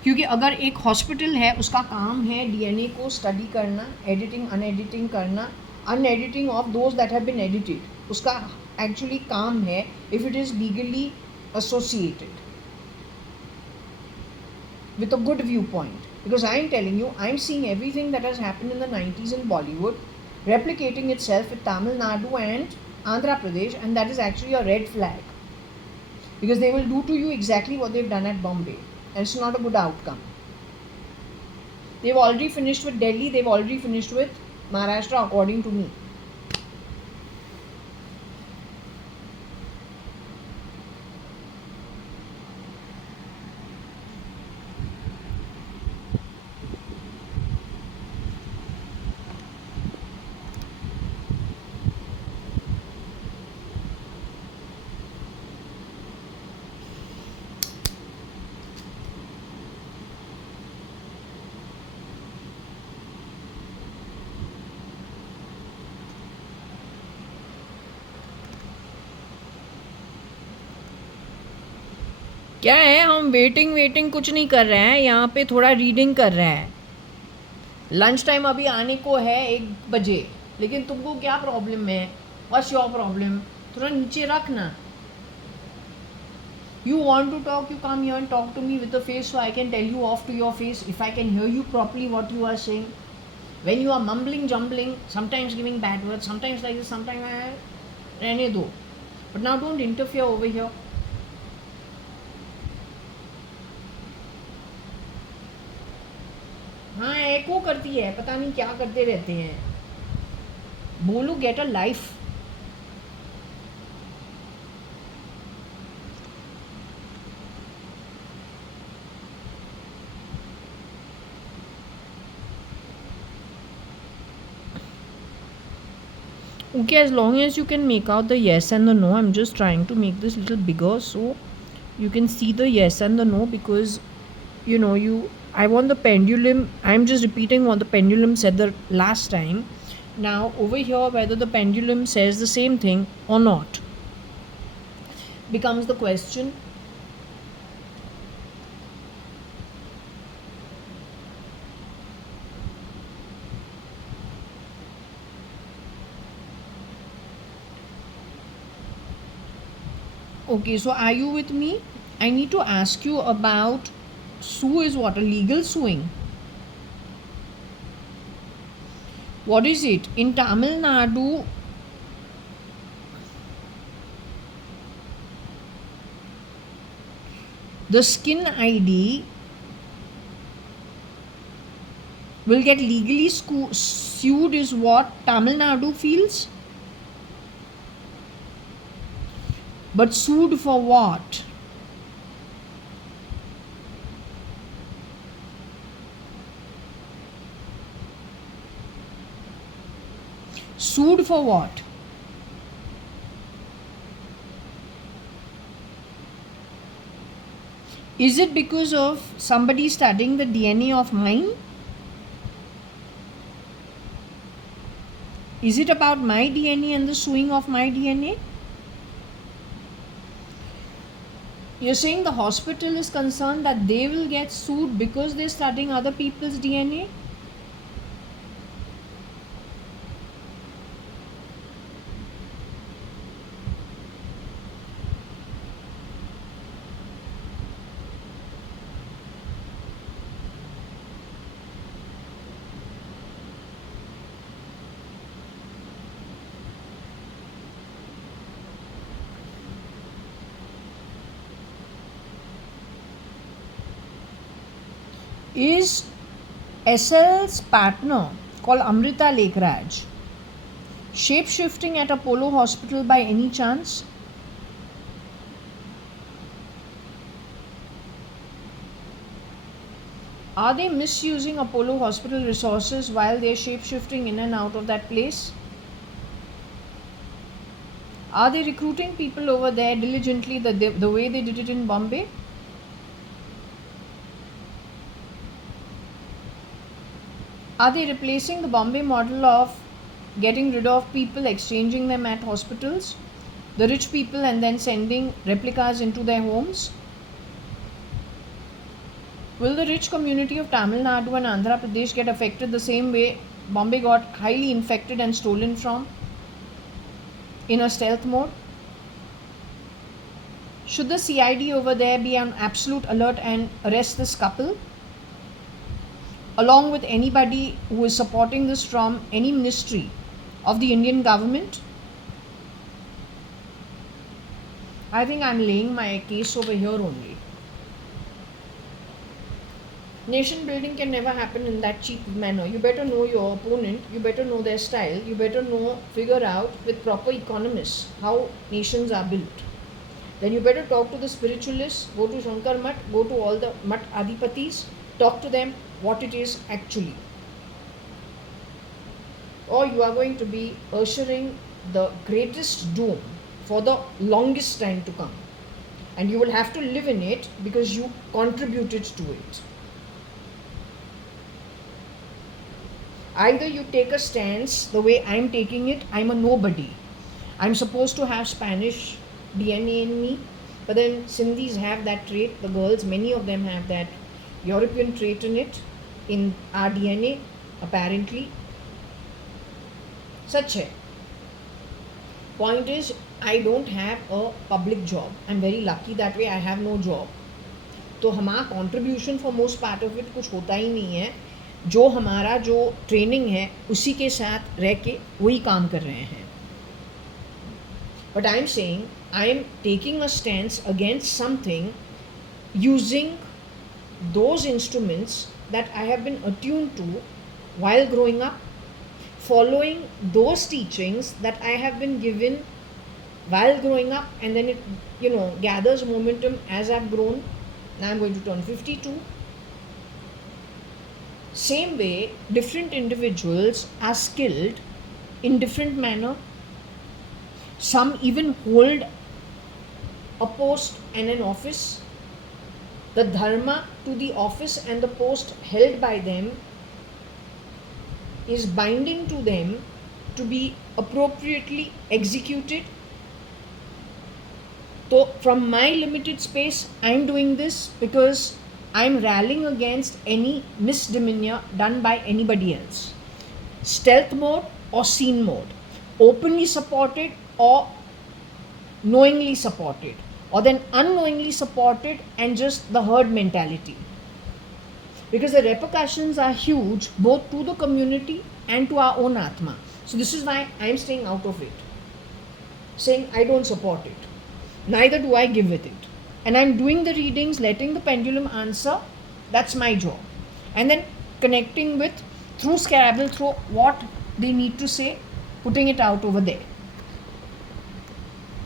क्योंकि अगर एक hospital है उसका काम है डीएनए को स्टडी करना, एडिटिंग अनएडिटिंग करना, unediting of those that have been edited, उसका एक्चुअली काम है if it is legally associated with a good viewpoint. Because I am telling you, I am seeing everything that has happened in the 90s in Bollywood replicating itself with Tamil Nadu and Andhra Pradesh, and that is actually a red flag. Because they will do to you exactly what they've done at Bombay, and it's not a good outcome. They've already finished with Delhi, they've already finished with Maharashtra, according to me. क्या है, हम waiting कुछ नहीं कर रहे हैं यहाँ पे, थोड़ा रीडिंग कर रहे हैं. लंच टाइम अभी आने को है 1 बजे, लेकिन तुमको क्या प्रॉब्लम है? What's your problem? थोड़ा नीचे रखना. You want to talk, you come here and talk to me with a face so I can tell you off to your face if I can hear you properly what you are saying. When you are mumbling, jumbling, sometimes giving bad words, sometimes like this, sometimes रहने दो. But now don't interfere over here. हाँ, एको करती है, पता नहीं क्या करते रहते हैं. बोलो, get a life. Okay, as long as you can make out the yes and the no, I'm just trying to make this little bigger so you can see the yes and the no, because you know, I want the pendulum, I'm just repeating what the pendulum said the last time. Now over here, whether the pendulum says the same thing or not becomes the question. Okay, so are you with me? I need to ask you about sue is what? A legal suing. What is it? In Tamil Nadu, the skin ID will get legally sued is what Tamil Nadu feels. But sued for what? Sued for what? Is it because of somebody studying the DNA of mine? Is it about my DNA and the suing of my DNA? You're saying the hospital is concerned that they will get sued because they're studying other people's DNA? Is SL's partner called Amrita Lekraj shape shifting at Apollo Hospital by any chance? Are they misusing Apollo Hospital resources while they're shape shifting in and out of that place? Are they recruiting people over there diligently the way they did it in Bombay? Are they replacing the Bombay model of getting rid of people, exchanging them at hospitals, the rich people, and then sending replicas into their homes? Will the rich community of Tamil Nadu and Andhra Pradesh get affected the same way Bombay got highly infected and stolen from in a stealth mode? Should the CID over there be on absolute alert and arrest this couple, along with anybody who is supporting this from any ministry of the Indian government? I think I'm laying my case over here only. Nation building can never happen in that cheap manner. You better know your opponent, you better know their style, you better figure out with proper economists how nations are built. Then you better talk to the spiritualists, go to Shankar Mat, go to all the Mat Adipatis, talk to them what it is actually. Or you are going to be ushering the greatest doom for the longest time to come. And you will have to live in it because you contributed to it. Either you take a stance the way I'm taking it, I'm a nobody. I'm supposed to have Spanish DNA in me, but then Sindhis have that trait, the girls, many of them have that European trait in it, in our DNA, apparently. Such a point is, I don't have a public job. I'm very lucky that way, I have no job. तो हमारा contribution for most part of it कुछ होता ही नहीं है. जो हमारा जो training है उसी के साथ रह के वही काम कर रहे हैं. But I'm saying I'm taking a stance against something using those instruments that I have been attuned to while growing up, following those teachings that I have been given while growing up, and then it gathers momentum as I've grown. Now I'm going to turn 52. Same way, different individuals are skilled in different manner. Some even hold a post and an office. The dharma to the office and the post held by them is binding to them to be appropriately executed. So from my limited space, I'm doing this because I'm rallying against any misdemeanor done by anybody else. Stealth mode or scene mode. Openly supported or knowingly supported. Or then unknowingly supported and just the herd mentality. Because the repercussions are huge both to the community and to our own Atma. So this is why I'm staying out of it. Saying I don't support it. Neither do I give with it. And I'm doing the readings, letting the pendulum answer. That's my job. And then connecting with, through Scrabble, through what they need to say, putting it out over there.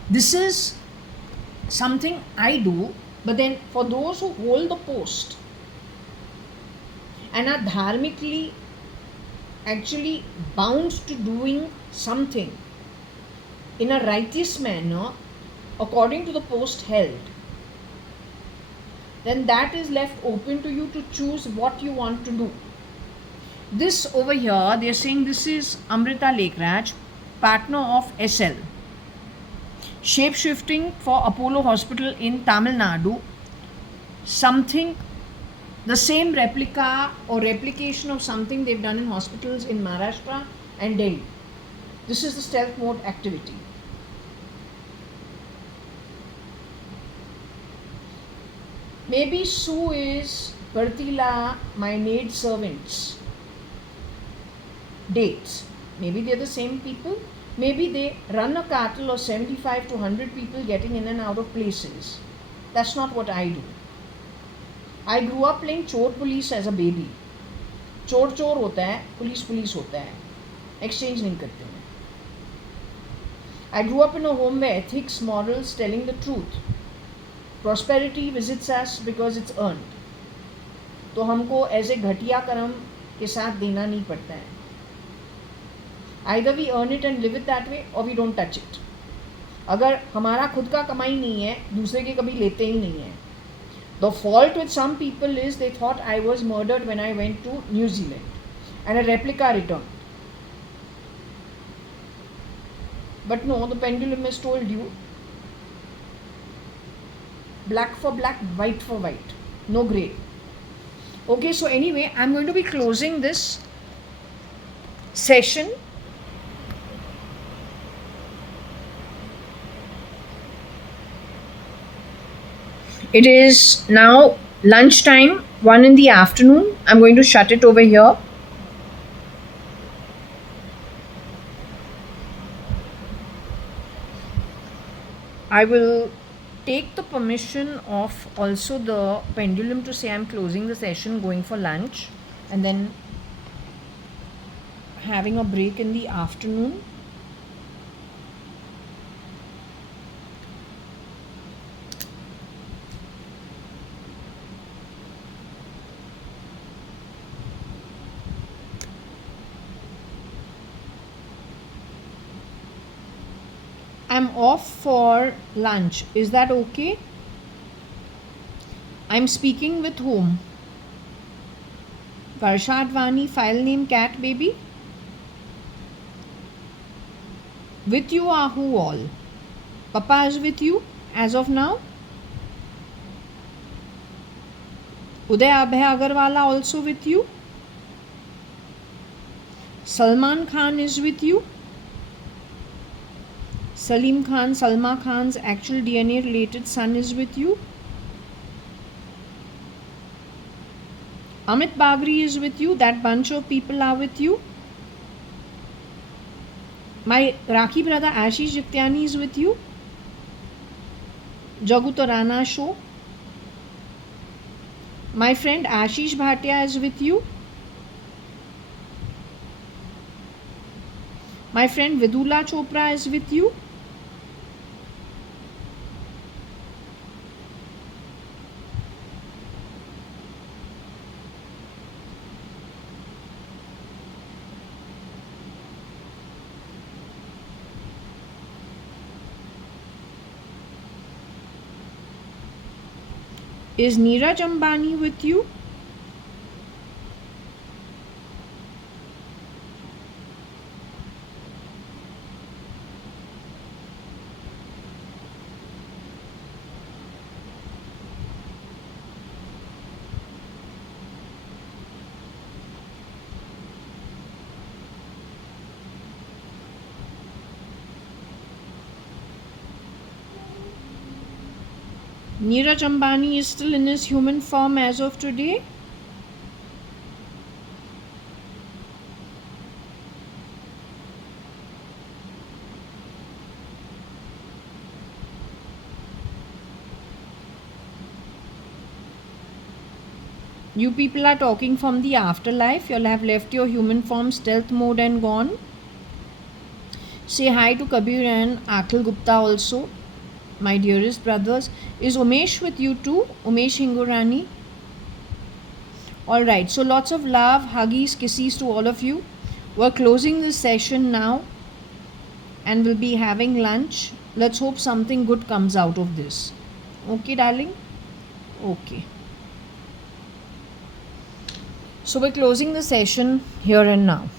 This is something I do, but then for those who hold the post and are dharmically actually bound to doing something in a righteous manner according to the post held, then that is left open to you to choose what you want to do. This over here, they are saying this is Amrita Lekraj, partner of SL. Shape shifting for Apollo Hospital in Tamil Nadu. Something, the same replica or replication of something they've done in hospitals in Maharashtra and Delhi. This is the stealth mode activity. Maybe Sue is Bertila, my maid servants. Dates. Maybe they're the same people. Maybe they run a cattle of 75 to 100 people getting in and out of places. That's not what I do. I grew up playing chor police as a baby. चोर चोर होता है, police police होता है, exchange नहीं करते हैं. I grew up in a home where ethics, morals, telling the truth. Prosperity visits us because it's earned. तो हमको ऐसे घटिया कर्म के साथ देना नहीं पड़ता है. Either we earn it and live it that way or we don't touch it. अगर हमारा खुद का कमाई नहीं है, दूसरे के कभी लेते ही नहीं है. The fault with some people is they thought I was murdered when I went to New Zealand and a replica returned. But no, the pendulum has told you black for black, white for white, no grey. Okay, so anyway, I'm going to be closing this session. It is now lunchtime, 1 in the afternoon. I'm going to shut it over here. I will take the permission of also the pendulum to say I'm closing the session, going for lunch, and then having a break in the afternoon. I'm off for lunch. Is that okay? I'm speaking with whom? JAYA.ADVANI, file name cat baby. With you are who all? Papa is with you as of now? Uday Abhay Agarwala also with you? Salman Khan is with you? Salim Khan, Salma Khan's actual DNA related son is with you? Amit Bagri is with you? That bunch of people are with you? My Rakhi brother Ashish Jityani is with you? Jaguta Rana show? My friend Ashish Bhatia is with you? My friend Vidula Chopra is with you? Is Neeraj Ambani with you? Neeraj Ambani is still in his human form as of today? You people are talking from the afterlife. You'll have left your human form, stealth mode, and gone. Say hi to Kabir and Akhil Gupta also, my dearest brothers. Is Umesh with you too? Umesh Hingorani? Alright, so lots of love, huggies, kisses to all of you. We're closing this session now and we'll be having lunch. Let's hope something good comes out of this. Okay, darling? Okay. So we're closing the session here and now.